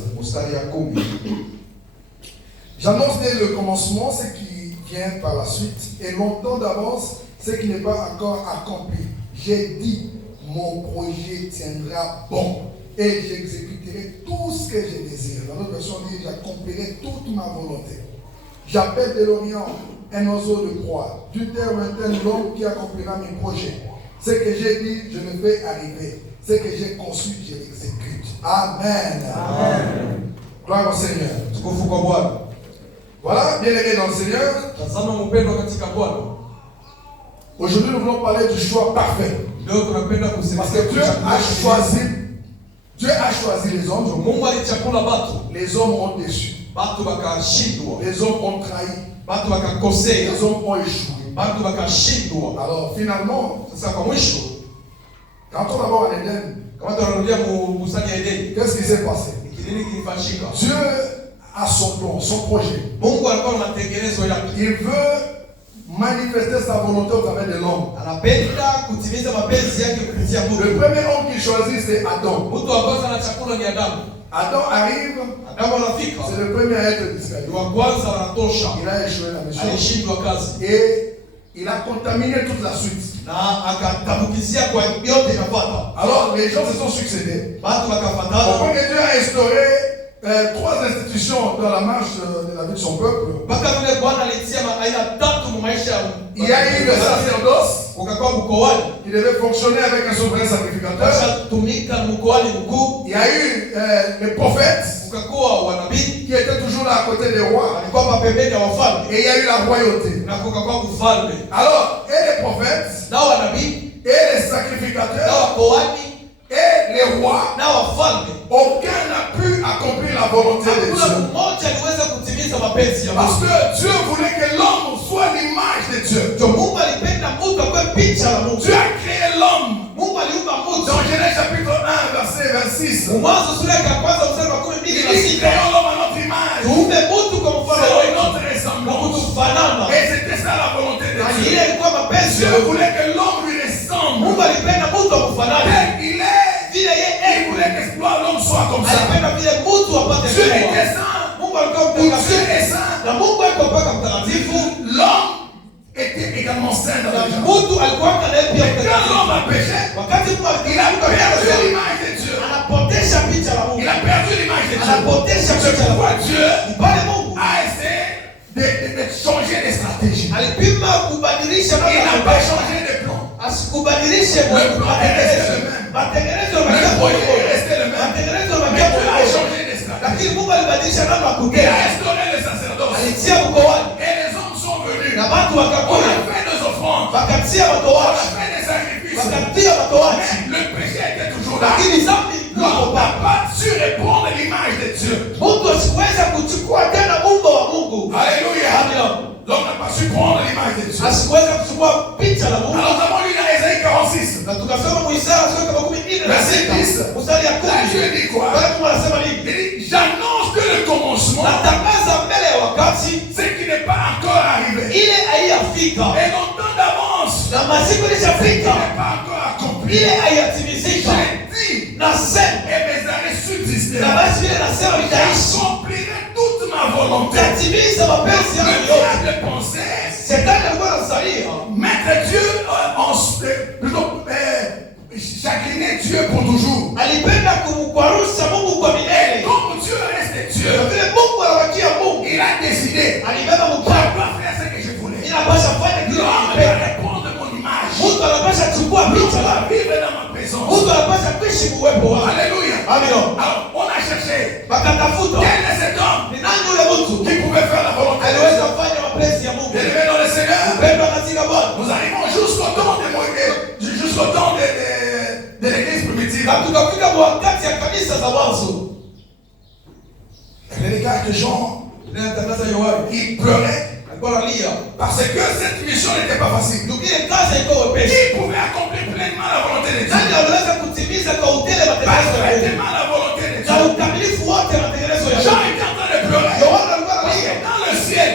J'annonce dès le commencement ce qui vient par la suite, et longtemps d'avance ce qui n'est pas encore accompli. J'ai dit, mon projet tiendra bon, et j'exécuterai tout ce que je désire. Dans notre version dit, j'accomplirai toute ma volonté. J'appelle de l'Orient un oiseau de proie, du terre lointaine l'homme qui accomplira mes projets. Ce que j'ai dit, je le fais arriver. Ce que j'ai conçu, je l'exécute. Amen. Amen. Gloire au Seigneur. Voilà, bien-aimés dans le Seigneur. Aujourd'hui, nous voulons parler du choix parfait. Parce que Dieu a choisi les hommes. Les hommes ont déçu. Les hommes ont trahi. Les hommes ont échoué. Alors finalement, quand on va voir l'Éden, qu'est-ce qui s'est passé? Dieu a son plan, son projet. Il veut manifester sa volonté au travers de l'homme. Anapenda kutimiza mapenzi yake kupitia Mungu. Le premier homme qu'il choisit, c'est Adam. Mtu wa kwanza na chakula ni Adamu. Adam arrive, c'est le premier à être disqualifié. Wa kwanza anatosha. Il a échoué la mission. Alishindwa kazi. Et il a contaminé toute la suite. Na akatambukizia kwa yote inafuata. Alors les gens se sont succédés. Watu wakafuatana. Pourquoi Dieu a instauré 3 institutions dans la marche de la vie de son peuple? Il y a eu le sacerdoce qui devait fonctionner avec un souverain sacrificateur. Il y a eu les prophètes qui étaient toujours là à côté des rois. Et il y a eu la royauté. Alors, et les prophètes, et les sacrificateurs, et les rois, aucun n'a pu accomplir la volonté de Dieu. Parce que Dieu voulait que l'homme soit l'image de Dieu. Dieu a créé l'homme. Dans Genèse chapitre 1, verset 26. Il dit, créons l'homme à notre image. C'est notre ressemblance. Et c'était ça la volonté de Dieu. Dieu voulait que l'homme lui ressemble. Il est. Il voulait que l'homme soit comme ça. Dieu était saint. Dieu est saint. L'homme était également saint dans la vie. Mais quand l'homme a péché, il a perdu l'image de Dieu. Il a perdu l'image de Dieu. C'est pourquoi Dieu a essayé de changer de stratégie. Il n'a pas changé de plan. Le plan est resté le même. Le projet est resté le même. Mais Dieu a changé de stratégie. Il a instauré le sacerdoce. Et les hommes sont venus. On a fait des offrandes. On a fait des sacrifices. Mais le péché était toujours là. L'homme n'a pas su répondre à l'image de Dieu. Alléluia. L'homme n'a pas su prendre l'image de Dieu. Alors nous avons lu dans Ésaïe 46. Verset 10. Là, Dieu dit quoi? Il dit, j'annonce que le commencement, ce qui n'est pas encore arrivé. Et longtemps d'avance, ce qui n'est pas encore accompli. J'ai dit, et mes arrêts subsisteront. J'accomplirai toute ma volonté. Le diable pensait mettre Dieu plutôt chagriner Dieu pour toujours. Et comme Dieu reste Dieu, il a décidé, je ne peux pas faire ce que je voulais. L'homme va répondre de mon image. L'homme va vivre dans ma présence. Alléluia. Alors, on a cherché. Quel est cet homme qui pouvait faire la volonté de Dieu? Élevé dans le Seigneur. Nous arrivons jusqu'au temps de Moïse, jusqu'au temps de l'église primitive. Les gars de Jean, ils pleuraient parce que cette mission n'était pas facile. Qui pouvait accomplir pleinement la volonté de Dieu? Parfaitement la volonté de Dieu. Jean était en train de pleurer. Dans le ciel,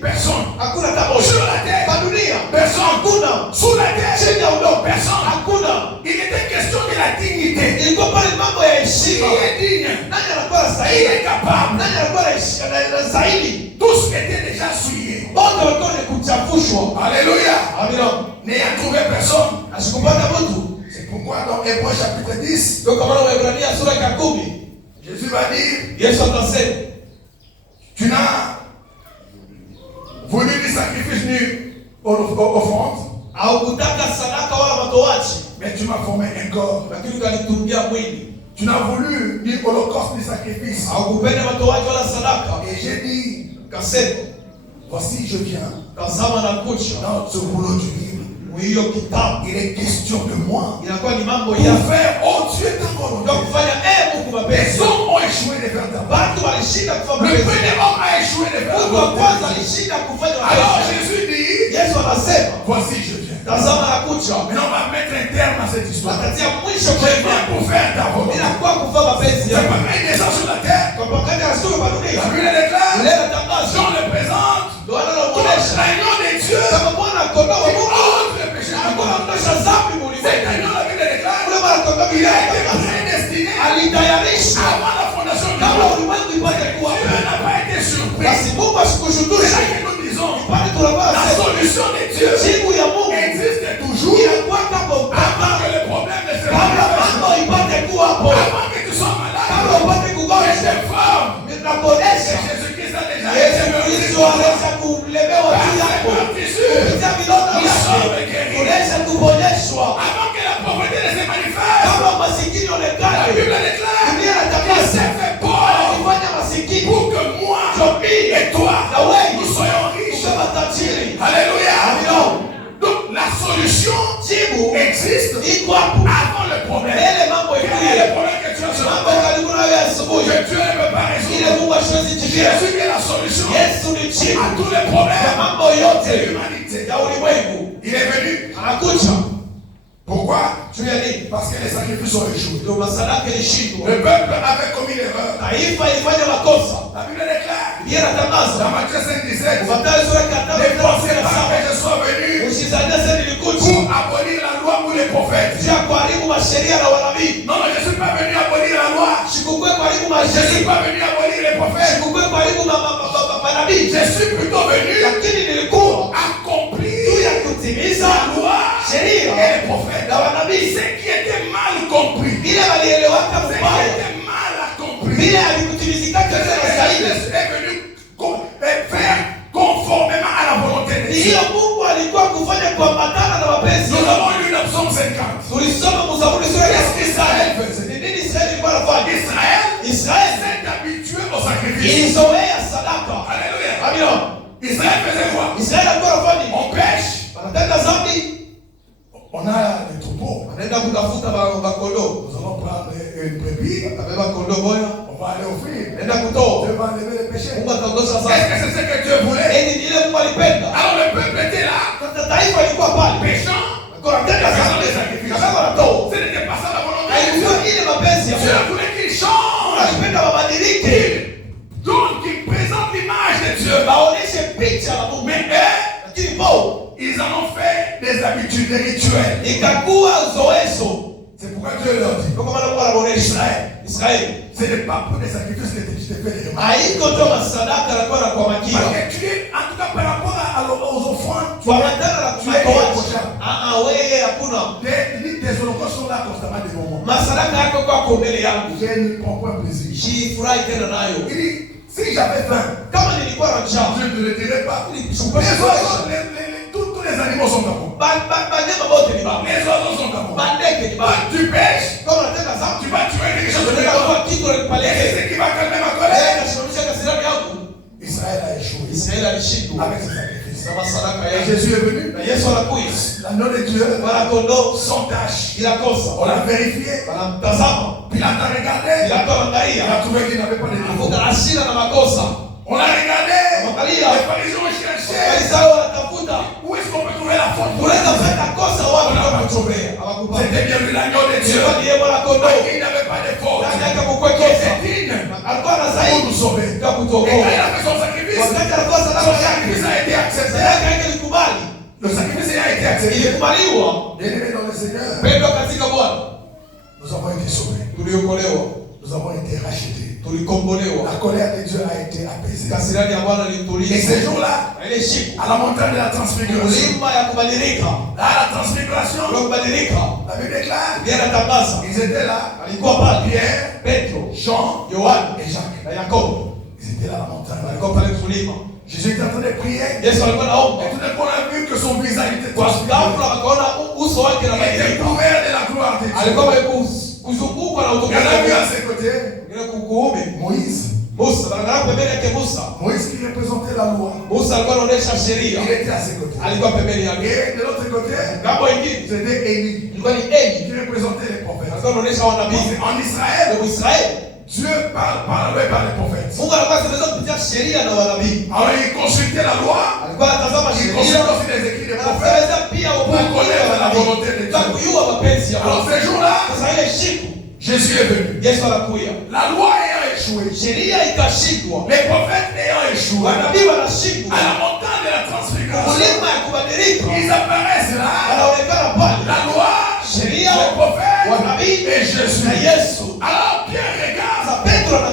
personne. Sur la terre, personne. Sous la terre, personne. Il était question de la dignité. Qui est digne? Qui est capable? Tous étaient déjà souillés. Alléluia. N'ayant trouvé personne. C'est pourquoi dans Hébreux chapitre 10, Jésus va dire, tu n'as voulu ni sacrifice ni offrande, mais tu m'as formé un corps. Tu n'as voulu ni holocauste ni sacrifice. Et j'ai dit, voici je viens dans ce rouleau du livre. Il est question de moi pour faire, oh Dieu, ta volonté. Les hommes ont échoué de faire ta volonté. Le premier homme a échoué de faire ta volonté. Alors Jésus dit, voici je viens. Maintenant on va mettre un terme à cette histoire. Je viens pour faire ta volonté. C'est pas un descend sur la terre. La Bible déclare, Jean le présente, la réunion de Dieu. kondoo wa Mungu. Hakuna mtosha dhambi mulimwengu. Ule mwana kondoo alitayarishwa kabla ulimwengu ipate kuwa. Basi Mungu asikushughulishe. Pale tunapata jibu ya Mungu inakuwa hapo kabla mambo ipate kuwa hapo. Kabla upate kugonjwa ninaponesha Yesu Kristo anaweza kulemewa juu yako kupitia vidonda vyake, unaweza kuponyeshwa kama masikini onekane. Biblia inatangaza anajifanya masikini na wewe usema tajiri. Alléluia. Amen. Donc la solution jibu existe iko hapo avant le problème. Ile mambo ikuye. Mambo karibu na wewe asubuhi. Que Dieu ne peut pas résoudre. Ile Mungu hawezi kujibu. Jésus est la solution. Yesu ni jibu à tous les problèmes. mambo yote de l'humanité. ya ulimwengu. Il est venu. Anakuja. Pourquoi? Juu ya nini? Parce que les sacrifices ont échoué. Ndio masadaka ilishindwa. Le peuple avait commis l'erreur. Taifa ilifanya makosa. La Bible déclare. Biblia inatangaza. Dans Matthieu 5:17. Mathayo sura ya 5 Ne pensez pas que je sois venu usizanie sasa nilikuja pour abolir la loi ou les prophètes. ya kuharibu masheria na wanabii. Non, je ne suis pas venu abolir la loi. Sikukue kuharibu Je ne suis masheria. pas venu abolir les prophètes. Sikukue kuharibu manabii. Je suis plutôt venu Lakini nilikuwa accomplir juu ya kutimiza la loi sheria et les prophètes. na wanabii. Ce qui était mal compris, Ile walielewaka ce qui vibaya. était mal accompli, Vile alikutimizika tena zaidi. Jésus est venu faire conformément à la volonté de Dieu. Hiyo Mungu alikuwa kufanya kuambatana na mapenzi. Nous avons lu le psaume 50. Tulisoma Mzaburi sura ya Qu'est-ce qu'Israël faisait? Ni nini Israeli ilikuwa inafanya? Israël s'est habitué au sacrifice. Ilizoea sadaka. Alléluia. Amina. Israël faisait quoi? Israeli alikuwa anafanya nini? On pêche. Wanatenda dhambi. On a des troupeaux. Wanaenda kutafuta bakondoo. Nous allons prendre une brebis. Abeba kondoo moja. On va aller offrir. Naenda kutoa. Dieu va enlever les péchés. Mungu ataondosha Est-ce dhambi. que c'est ce que Dieu voulait? Ni ile Mungu alipenda. Alors le peuple était là, Sasa taifa ilikuwa pale. péchant. Alikuwa anatenda dhambi. Kama wanatoa. Ce n'était pas ça la volonté. Haikuwa ile mapenzi ya Dieu Mungu. voulait qu'il change. Alipenda wabadilike. Donc il présente l'image de Dieu. Baoneshe picha la Mungu. Mais eux, Lakini wao ils en ont fait des habitudes, des rituels. ikakuwa zoezo. C'est pourquoi Dieu leur dit, Ndio maana Mungu anaonesha Israeli. ce n'est pas pour des sacrifices que tu t'es fait des remarques. Haiko ndio masadaka alikuwa na kuamakiwa. Parce que tu es, en tout cas par rapport aux offrandes, Kwa matendo na kumatoaji. Wewe hakuna. des holocaustes sont là constamment devant moi. Masadaka yako kwa mbele yangu. Je ne prends point plaisir. Jifurahi tena nayo. Il dit, si j'avais faim, Kama nilikuwa na njaa, je ne te le dirais pas. ili Les kushukurisha. oiseaux, tous les animaux sont comme moi. Banyama bote ni baba. Les oiseaux sont comme moi. Bandeke ni baba. Tu pêches, Kama unataka dhambi, tu vas tuer quelque chose de unataka toi. kwa kitu Et unanipelekea. c'est ce qui va calmer ma colère. Kashimisha kasirani yangu. Israël a échoué Israeli alishindwa avec ses sacrifices. na masadaka Et yake. Jésus est venu. Na Yesu anakuja. L'agneau de Dieu, Bwana kondoo sans tâche. bila kosa. On l'a vérifié. Wanamtazama. Pilate a regardé. Bila Il kuangalia. a trouvé qu'il n'avait pas de défaut. Afuka hasira na makosa. On l'a regardé. Angalia. Les pharisiens ont cherché. Farisayo wanatafuta. Où est-ce qu'on peut trouver la faute? Unaweza fanya kosa wapi On kwa n'a pas kuchomea? trouvé. Hawakupata. C'était bien lui l'agneau de Dieu. Sio ndiye Bwana kondoo. Il n'avait pas de faute. Ndani yake kukwe Il kosa. était digne Alikuwa na pour zaidi nous sauver. ya Et quand kutuokoa. il a fait son sacrifice, Wakati alikuwa son sadaka yake, sacrifice a été accepté. sadaka yake ilikubali. Le sacrifice a été accepté. Ilikubaliwa. Bien-aimés dans le Seigneur, Pendwa katika Bwana. nous avons été sauvés. Tuliokolewa. Nous avons été rachetés. Tulikombolewa. La colère de Dieu a été apaisée. Kasirani ya Bwana Et ilituliza. ces jours-là, Na ile siku à la montagne de la transfiguration, mlima ya kubadilika. à la transfiguration, Ndio kubadilika. la Bible déclare, Ndiye anatangaza. ils étaient là, Alikuwa pale Pierre, Petro, Jean Yohana et Jacques. na Yakobo. Ils étaient là à la montagne. Alikuwa pale mlima. Jésus était en train de prier. Yesu alikuwa naomba. Et tout d'un coup, on a vu que son visage était Kwa transfiguré. ghafla wakaona uso wake Il était unabadilika. couvert de la gloire de Dieu. Alikuwa kuzungukwa na Il y utukufu. en a vu à ses côtés Ngine kukuume. Moïse. Musa, barabara pembeni yake Musa. Moïse qui représentait la loi. Musa alikuwa anaonyesha sheria. Il était à ses côtés. Alikuwa pembeni yake. Et de l'autre côté, Ngambo ingine c'était Élie ilikuwa ni Eli. qui représentait les prophètes. Alikuwa anaonyesha wanabii. En Israël, Kwa Israeli, Dieu parlait par les prophètes. Mungu alikuwa anaweza kupitia sheria na wanabii. Alors il consultait la loi, Alikuwa anatazama il sheria. consultait aussi les écrits des prophètes. Anaweza pia upande wa la volonté de Dieu. Kwa kujua mapenzi ya Alors Mungu. ces jours-là, Sasa ile siku Jésus est venu. Yesu anakuja. La loi ayant échoué, Sheria ikashindwa. les prophètes ayant échoué, Wanabii wanashindwa. à la montagne de la transfiguration, Ils apparaissent là. La loi, le prophète et Jésus. Alors Pierre regarde.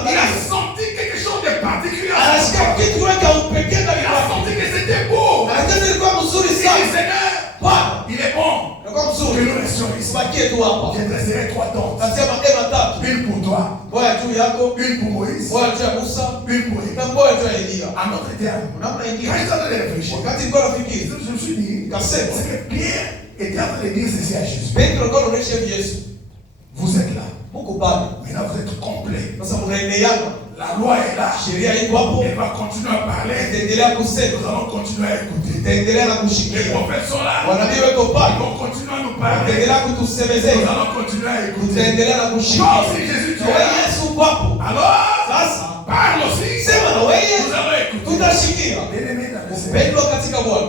Il a senti quelque chose de particulier. Il a senti que c'était beau. Il dit Seigneur, il est bon. Que nous restions ici. Je dresserai 3 tentes. Une pour toi. Une pour Moïse. Une pour Élie. À notre terme. Quand j'étais en train de réfléchir, je me suis dit, c'est que Pierre était en train de dire ceci à Jésus. Vous êtes là. Maintenant vous êtes complet. La loi est là. Elle va continuer à parler. Nous allons continuer à écouter. Les prophètes sont là. Ils vont continuer à nous parler. Nous allons continuer à écouter. Toi aussi Jésus, tu es là. Alors, parle aussi. Nous allons écouter.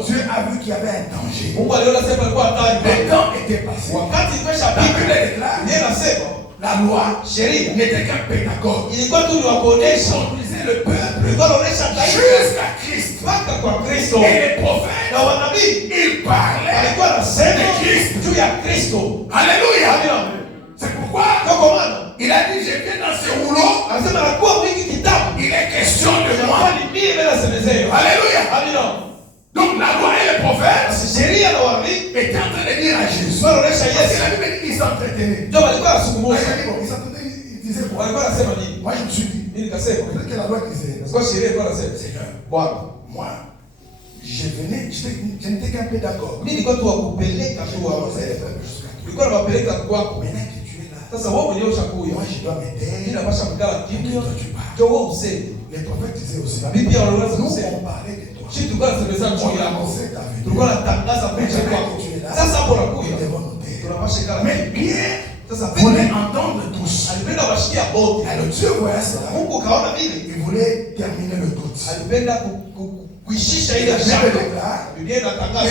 Dieu a vu qu'il y avait un danger. Le temps était passé. La Bible déclare. La loi n'était qu'un pédagogue. Il conduisait le peuple jusqu'à Christ. Et les prophètes, ils parlaient de Christ. Alléluia. C'est pourquoi il a dit, je viens dans ce rouleau. Il est question de moi. Alléluia. Donc la loi et les prophètes étaient en train de dire à Jésus. Parce que la Bible dit qu'ils s'entretenaient. Ils disaient quoi? Moi je me suis dit, peut-être que la loi disait, Seigneur, moi, je n'étais qu'un pédagogue. Maintenant que tu es là, moi je dois m'aider. Les prophètes disaient aussi, nous on parlait de toi. On annonçait ta venue. Mais Pierre voulait entendre tous. Alors Dieu voyait cela. Il voulait terminer le doute.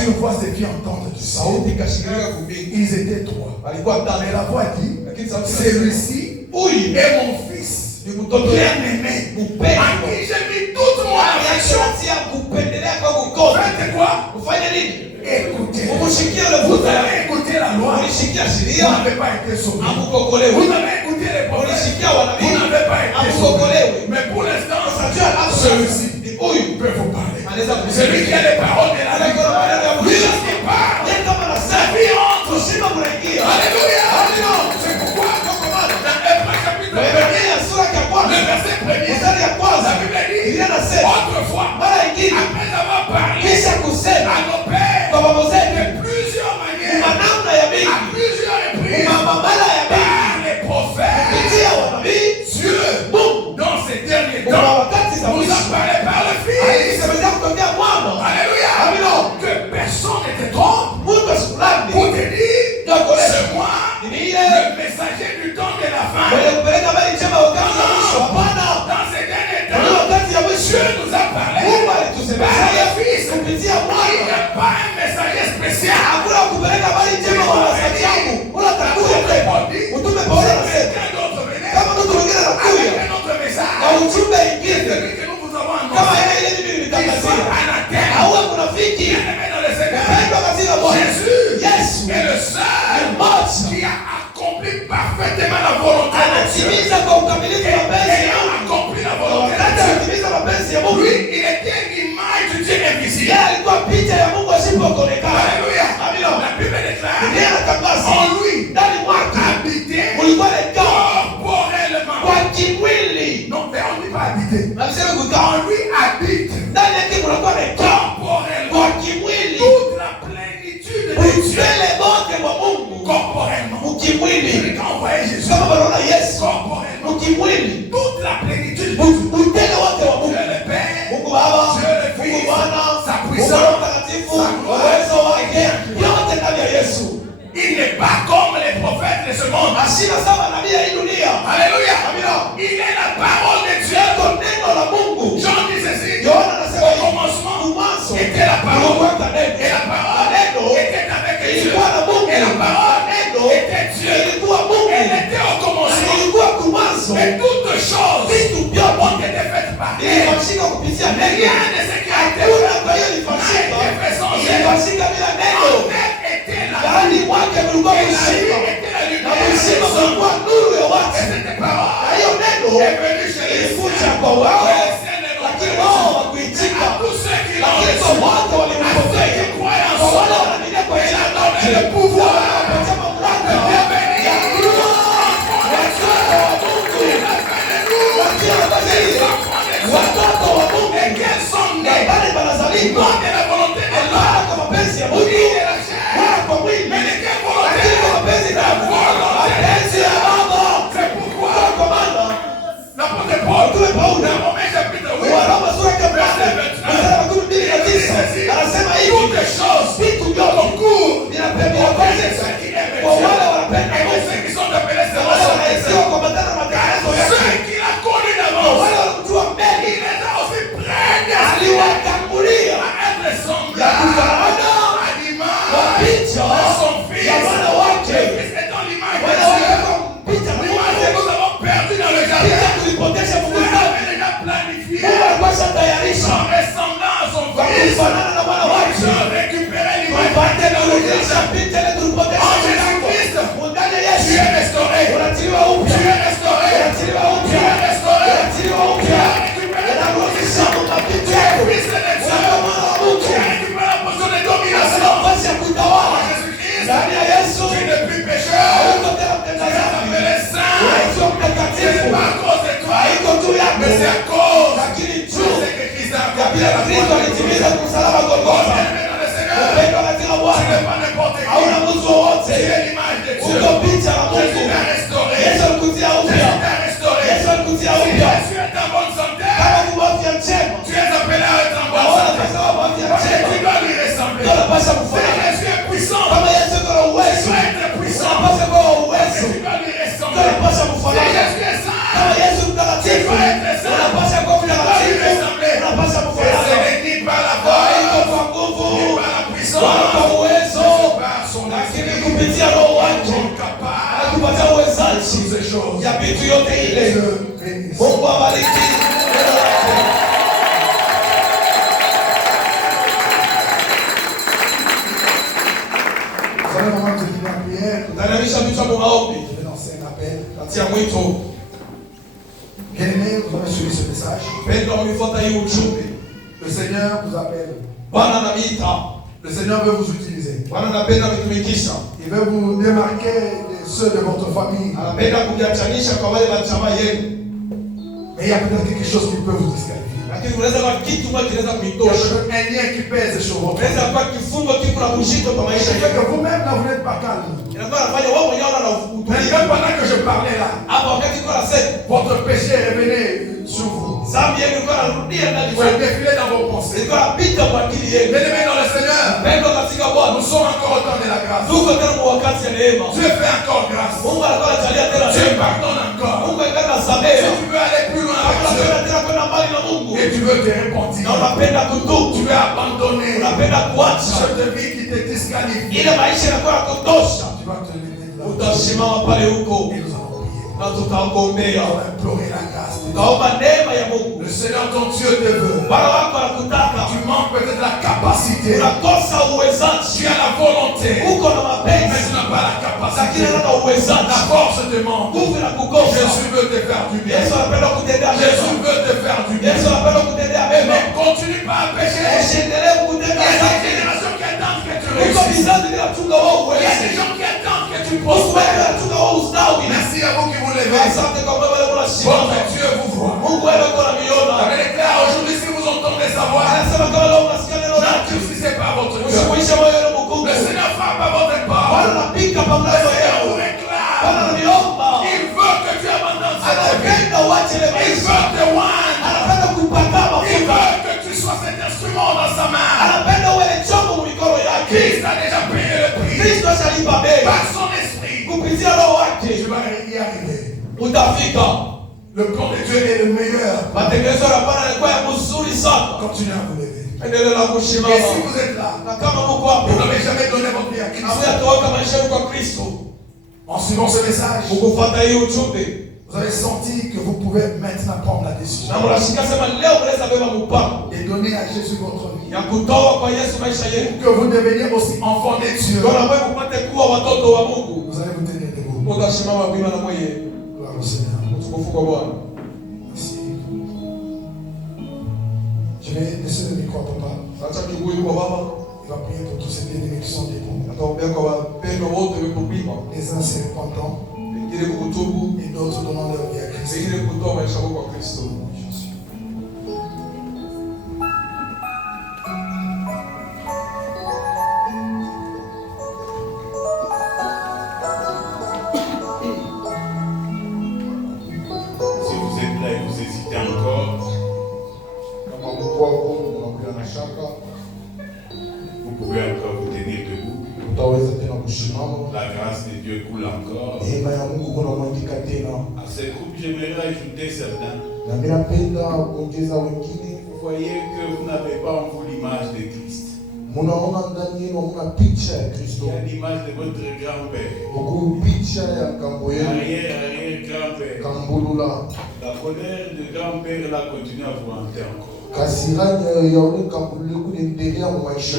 Une fois ces filles entendre du ciel. Ils étaient 3. Mais la voix dit, celui-ci est mon fils bien-aimé, en qui j'ai mis toute mon affection. Faites quoi? Écoutez. Vous avez écouté la loi. Vous n'avez pas été sauvé. Vous avez écouté les prophètes. Vous n'avez pas été sauvé. Mais pour l'instant, celui-ci peut vous parler. Celui qui a les paroles de la vie. Lui qui parle. Sa vie entre. Alléluia. C'est pourquoi dans Hébreux chapitre 1, le verset 1er, la Bible dit, autrefois, après avoir parlé à nos pères de plusieurs manières, à plusieurs reprises, par les prophètes, Dieu, dans ces derniers temps, nous a parlé par le Fils. Alléluia. Que personne ne te trompe. Pour te dire, c'est moi, le messager du temps de la fin. Dans ces derniers temps, Dieu nous a parlé par le Fils. Il n'y a pas un messager spécial. Quelqu'un d'autre venait avec un autre message. Celui que nous vous avons annoncé, qu'il soit anathème, bien-aimé dans le Seigneur. Jésus est le seul qui a accompli parfaitement la volonté de Dieu. Et ayant accompli la volonté de Dieu, lui, il était l'image du Dieu invisible. Alléluia. La Bible déclare, en lui, habiter corporellement. Non, mais on ne dit pas habiter. En lui habite corporellement toute la plénitude de Dieu. Corporellement. Quand on voyait Jésus, corporellement, toute la plénitude de Dieu. Dieu le Père, Dieu le Fils, sa puissance, sa gloire. Il n'est pas comme les prophètes de ce monde. Alléluia. Il est la parole de Dieu. Jean dit ceci. Au commencement était la parole. Et la parole était avec Dieu. Et la parole était Dieu. Elle était au commencement. Et toutes choses ont été faites par elle. Rien de ce qui a été fait wake mlikuwa uzima. Na uzima ulikuwa nuru ya watu. Na hiyo neno ilikuja kwa wao, lakini wao hawakuitika. Lakini kwa wote walimpokea. Kwa wale wanaamini kwa jina lake, wanapatia mamlaka ya kuwa watoto wa Mungu. Na ibada wanazaliwa hapana kwa mapenzi ya Mungu wala kwa mwili, lakini kwa mapenzi ya Baba. Kwa maana Mtume Paulo wa Roma sura ya 12 anasema hivi, vitu vyote vinapendeza kwa wale wanapenda Mungu na wale wanaisiwa kwa matendo na matengenezo yake. Wale walimjua mbele, aliwatangulia ya kufanana kwa picha ya mwana wake. Wana wake kwa picha tulipotesha Mungu zake. Mungu alikuwa tayarisha kwa kufanana na mwana wake. Tupate kurudisha picha ile tulipotesha Mungu ndani ya Yesu. Unatiliwa upya, unatiliwa upya, unatiliwa upya. Unarudisha mapicha yako. Unakuwa mwana wa Mungu. Nafasi ya kutawala ndani ya Yesu. Hauko tena mtenda dhambi. Unaitwa mtakatifu. Haiko tu yako, lakini juu ya vile Kristo alitimiza msalaba Golgotha. Upendo katika Bwana hauna mwisho wote. Uko picha la Mungu. Yesu alikutia upya. Yesu alikutia upya. Kama kubafia njema, naona kwa sababu afya njema tunapaswa kufanana. Kama Yesu ana uwezo, tunapaswa kuwa uwezo. Tunapaswa kufanana. Kama Yesu mtakatifu, tunapaswa kuwa mtakatifu. Tunapaswa kufanana. Haiko kwa nguvu wala kwa uwezo, lakini kupitia Roho wake anakupatia uwezaji ya vitu yote ile. Mungu abariki neno lake. Tutainamisha vichwa kwa maombi. Tatia mwito. Bien-aimés, vous avez suivi ce message. Le Seigneur vous appelle. Le Seigneur veut vous utiliser. Il veut vous démarquer de ceux de votre famille. Mais il y a peut-être quelque chose qui peut vous disqualifier. Il y a peut-être un lien qui pèse sur votre vie. C'est que vous-même là vous n'êtes pas calme. Mais même pendant que je parlais là, votre péché est revenu sur vous. Vous êtes défilé dans vos pensées. Bien-aimés dans le Seigneur, nous sommes encore au temps de la grâce. Dieu fait encore grâce. Dieu pardonne encore. Si tu veux aller plus loin avec Dieu, et tu veux te repentir, tu veux abandonner cette vie qui te disqualifie, tu vas te lever de là. Et nous allons prier. On va implorer la grâce. Le Seigneur ton Dieu te veut. Tu manques peut-être la capacité. Tu as la volonté, mais tu n'as pas la capacité. La force te manque. Jésus veut te faire du bien. Jésus veut te faire du bien. Mais continue pas à pécher. Il y a cette génération qui attend que tu réussisses. Il y a des gens qui attendent que tu prospères. Merci à vous qui vous levez. Bon, Dieu vous voit. Je déclare aujourd'hui, si vous entendez sa voix, n'acquisez pas votre cœur. Le Seigneur frappe à votre part. Le Seigneur vous réclame. Il veut que tu abandonnes cette vie. Il veut te oindre. Il veut que tu sois cet instrument dans sa main. Christ a déjà payé le prix. Par son esprit. Tu vas y arriver. Le plan de Dieu est le meilleur. Continuez à vous lever. Et si vous êtes là, vous n'avez jamais donné votre vie à Christ, en suivant ce message, vous Vous avez senti que vous pouvez maintenant prendre la décision et donner à Jésus votre vie. Pour que vous deveniez aussi enfant de Dieu. Vous allez vous tenir debout. Gloire au Seigneur. Merci. Je vais laisser le micro à papa. Il va prier pour tous ces bien-aimés qui sont debout. Les uns se repentant et d'autres donnant leur vie à Christ. Si vous êtes là et vous hésitez encore, vous pouvez encore vous tenir debout. La grâce de Dieu coule encore. À ce groupe, j'aimerais ajouter certains. Vous voyez que vous n'avez pas en vous l'image de Christ. Il y a l'image de votre grand-père. Arrière-grand-père. La colère de grand-père là continue à vous hanter encore.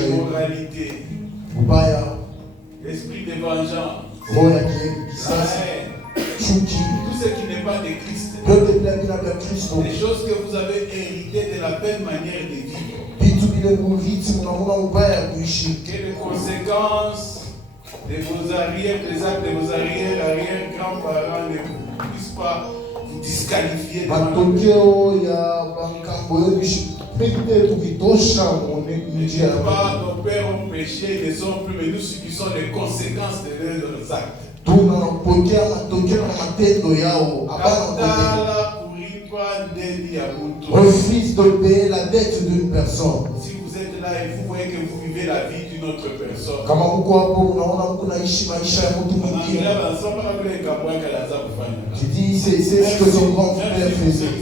L'immoralité. L'esprit de vengeance. Tout ce qui n'est pas de Christ. Les choses que vous avez héritées de la belle manière de vivre. Que les conséquences de vos arrières, des actes de vos arrière-grands-parents ne puissent pas vous disqualifier. Ne pas nos pères ont péché, ils ne sont plus, mais nous subissons les conséquences de leurs actes. Refuse de payer la dette d'une personne. Si vous êtes là et vous voyez que vous vivez la vie d'une autre personne, je dis c'est ce que son grand frère faisait.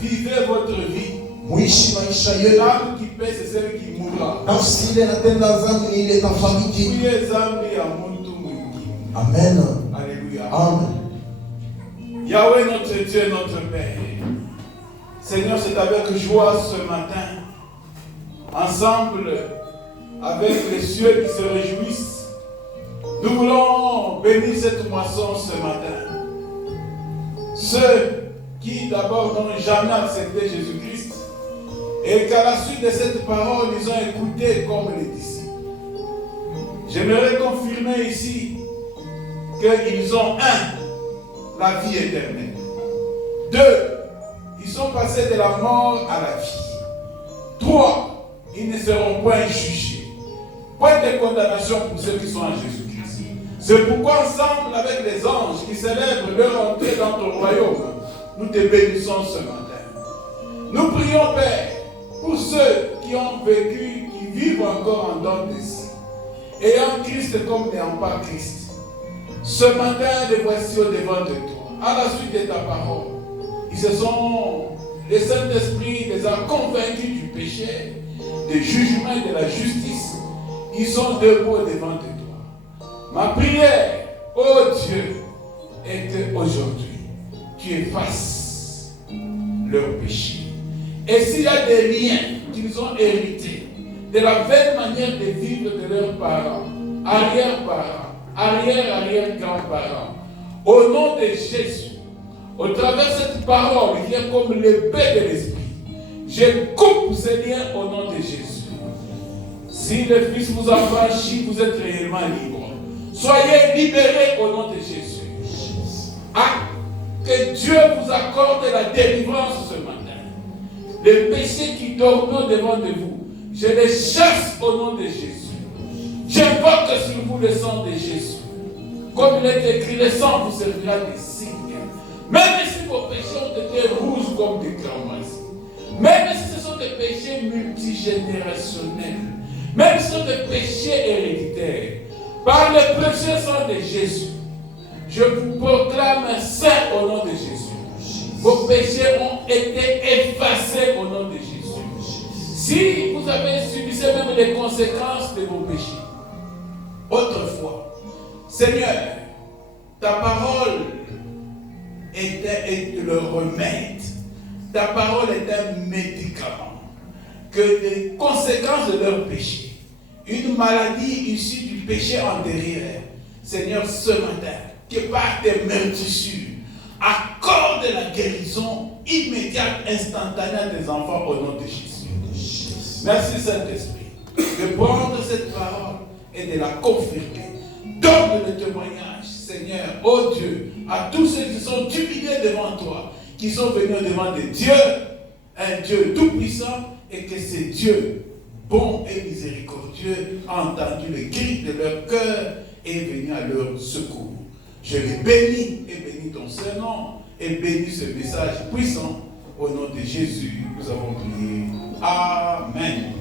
Vivez votre vie. L'âme qui paie, c'est celle qui mourra. Amen. Alléluia. Amen. Yahweh, notre Dieu, notre Père. Seigneur, c'est avec joie ce matin, ensemble avec les cieux qui se réjouissent, nous voulons bénir cette moisson ce matin. Ceux qui d'abord n'ont jamais accepté Jésus-Christ et qu'à la suite de cette parole, ils ont écouté comme les disciples. J'aimerais confirmer ici qu'ils ont la vie éternelle. 2, ils sont passés de la mort à la vie. 3, ils ne seront point jugés. Point de condamnation pour ceux qui sont en Jésus-Christ. C'est pourquoi ensemble avec les anges qui célèbrent leur entrée dans ton royaume, nous te bénissons ce matin. Nous prions, Père, pour ceux qui ont vécu, qui vivent encore en dehors d'ici, ayant Christ comme n'ayant pas Christ. Ce matin, les voici au-devant de toi. À la suite de ta parole, le Saint-Esprit les a convaincus du péché, du jugement et de la justice. Ils sont debout devant de toi. Ma prière, ô Dieu, est qu'aujourd'hui, tu effaces leurs péchés. Et s'il y a des liens qu'ils ont hérités de la belle manière de vivre de leurs parents, arrière-parents, arrière-grands-parents, au nom de Jésus, au travers de cette parole qui est comme l'épée de l'esprit, je coupe ces liens au nom de Jésus. Si le Fils vous a franchi, vous êtes réellement libre. Soyez libérés au nom de Jésus. Que Dieu vous accorde la délivrance ce matin. Les péchés qui dorment devant de vous, je les chasse au nom de Jésus. J'invoque sur vous le sang de Jésus. Comme il est écrit, le sang vous servira de signe. Même si vos péchés ont été rouges comme des cramoisis, même si ce sont des péchés multigénérationnels, même si ce sont des péchés héréditaires, par le précieux sang de Jésus, je vous proclame saint au nom de Jésus. Vos péchés ont été effacés au nom de Jésus. Si vous avez subi même les conséquences de vos péchés, autrefois, Seigneur, Ta parole est le remède. Ta parole est un médicament. Que les conséquences de leur péché, une maladie issue du péché en derrière, Seigneur, ce matin, que par tes meurtrissures, accorde la guérison immédiate, instantanée à tes enfants au nom de Jésus. Merci Saint-Esprit de prendre cette parole et de la confirmer. Donne le témoignage, Seigneur, oh Dieu, à tous ceux qui sont humiliés devant toi, qui sont venus devant de Dieu, un Dieu tout-puissant, et que c'est Dieu, bon et miséricordieux, a entendu les cris de leur cœur et est venu à leur secours. Je les bénis et bénis ton Saint-Nom et bénis ce message puissant. Au nom de Jésus, nous avons prié. Amen.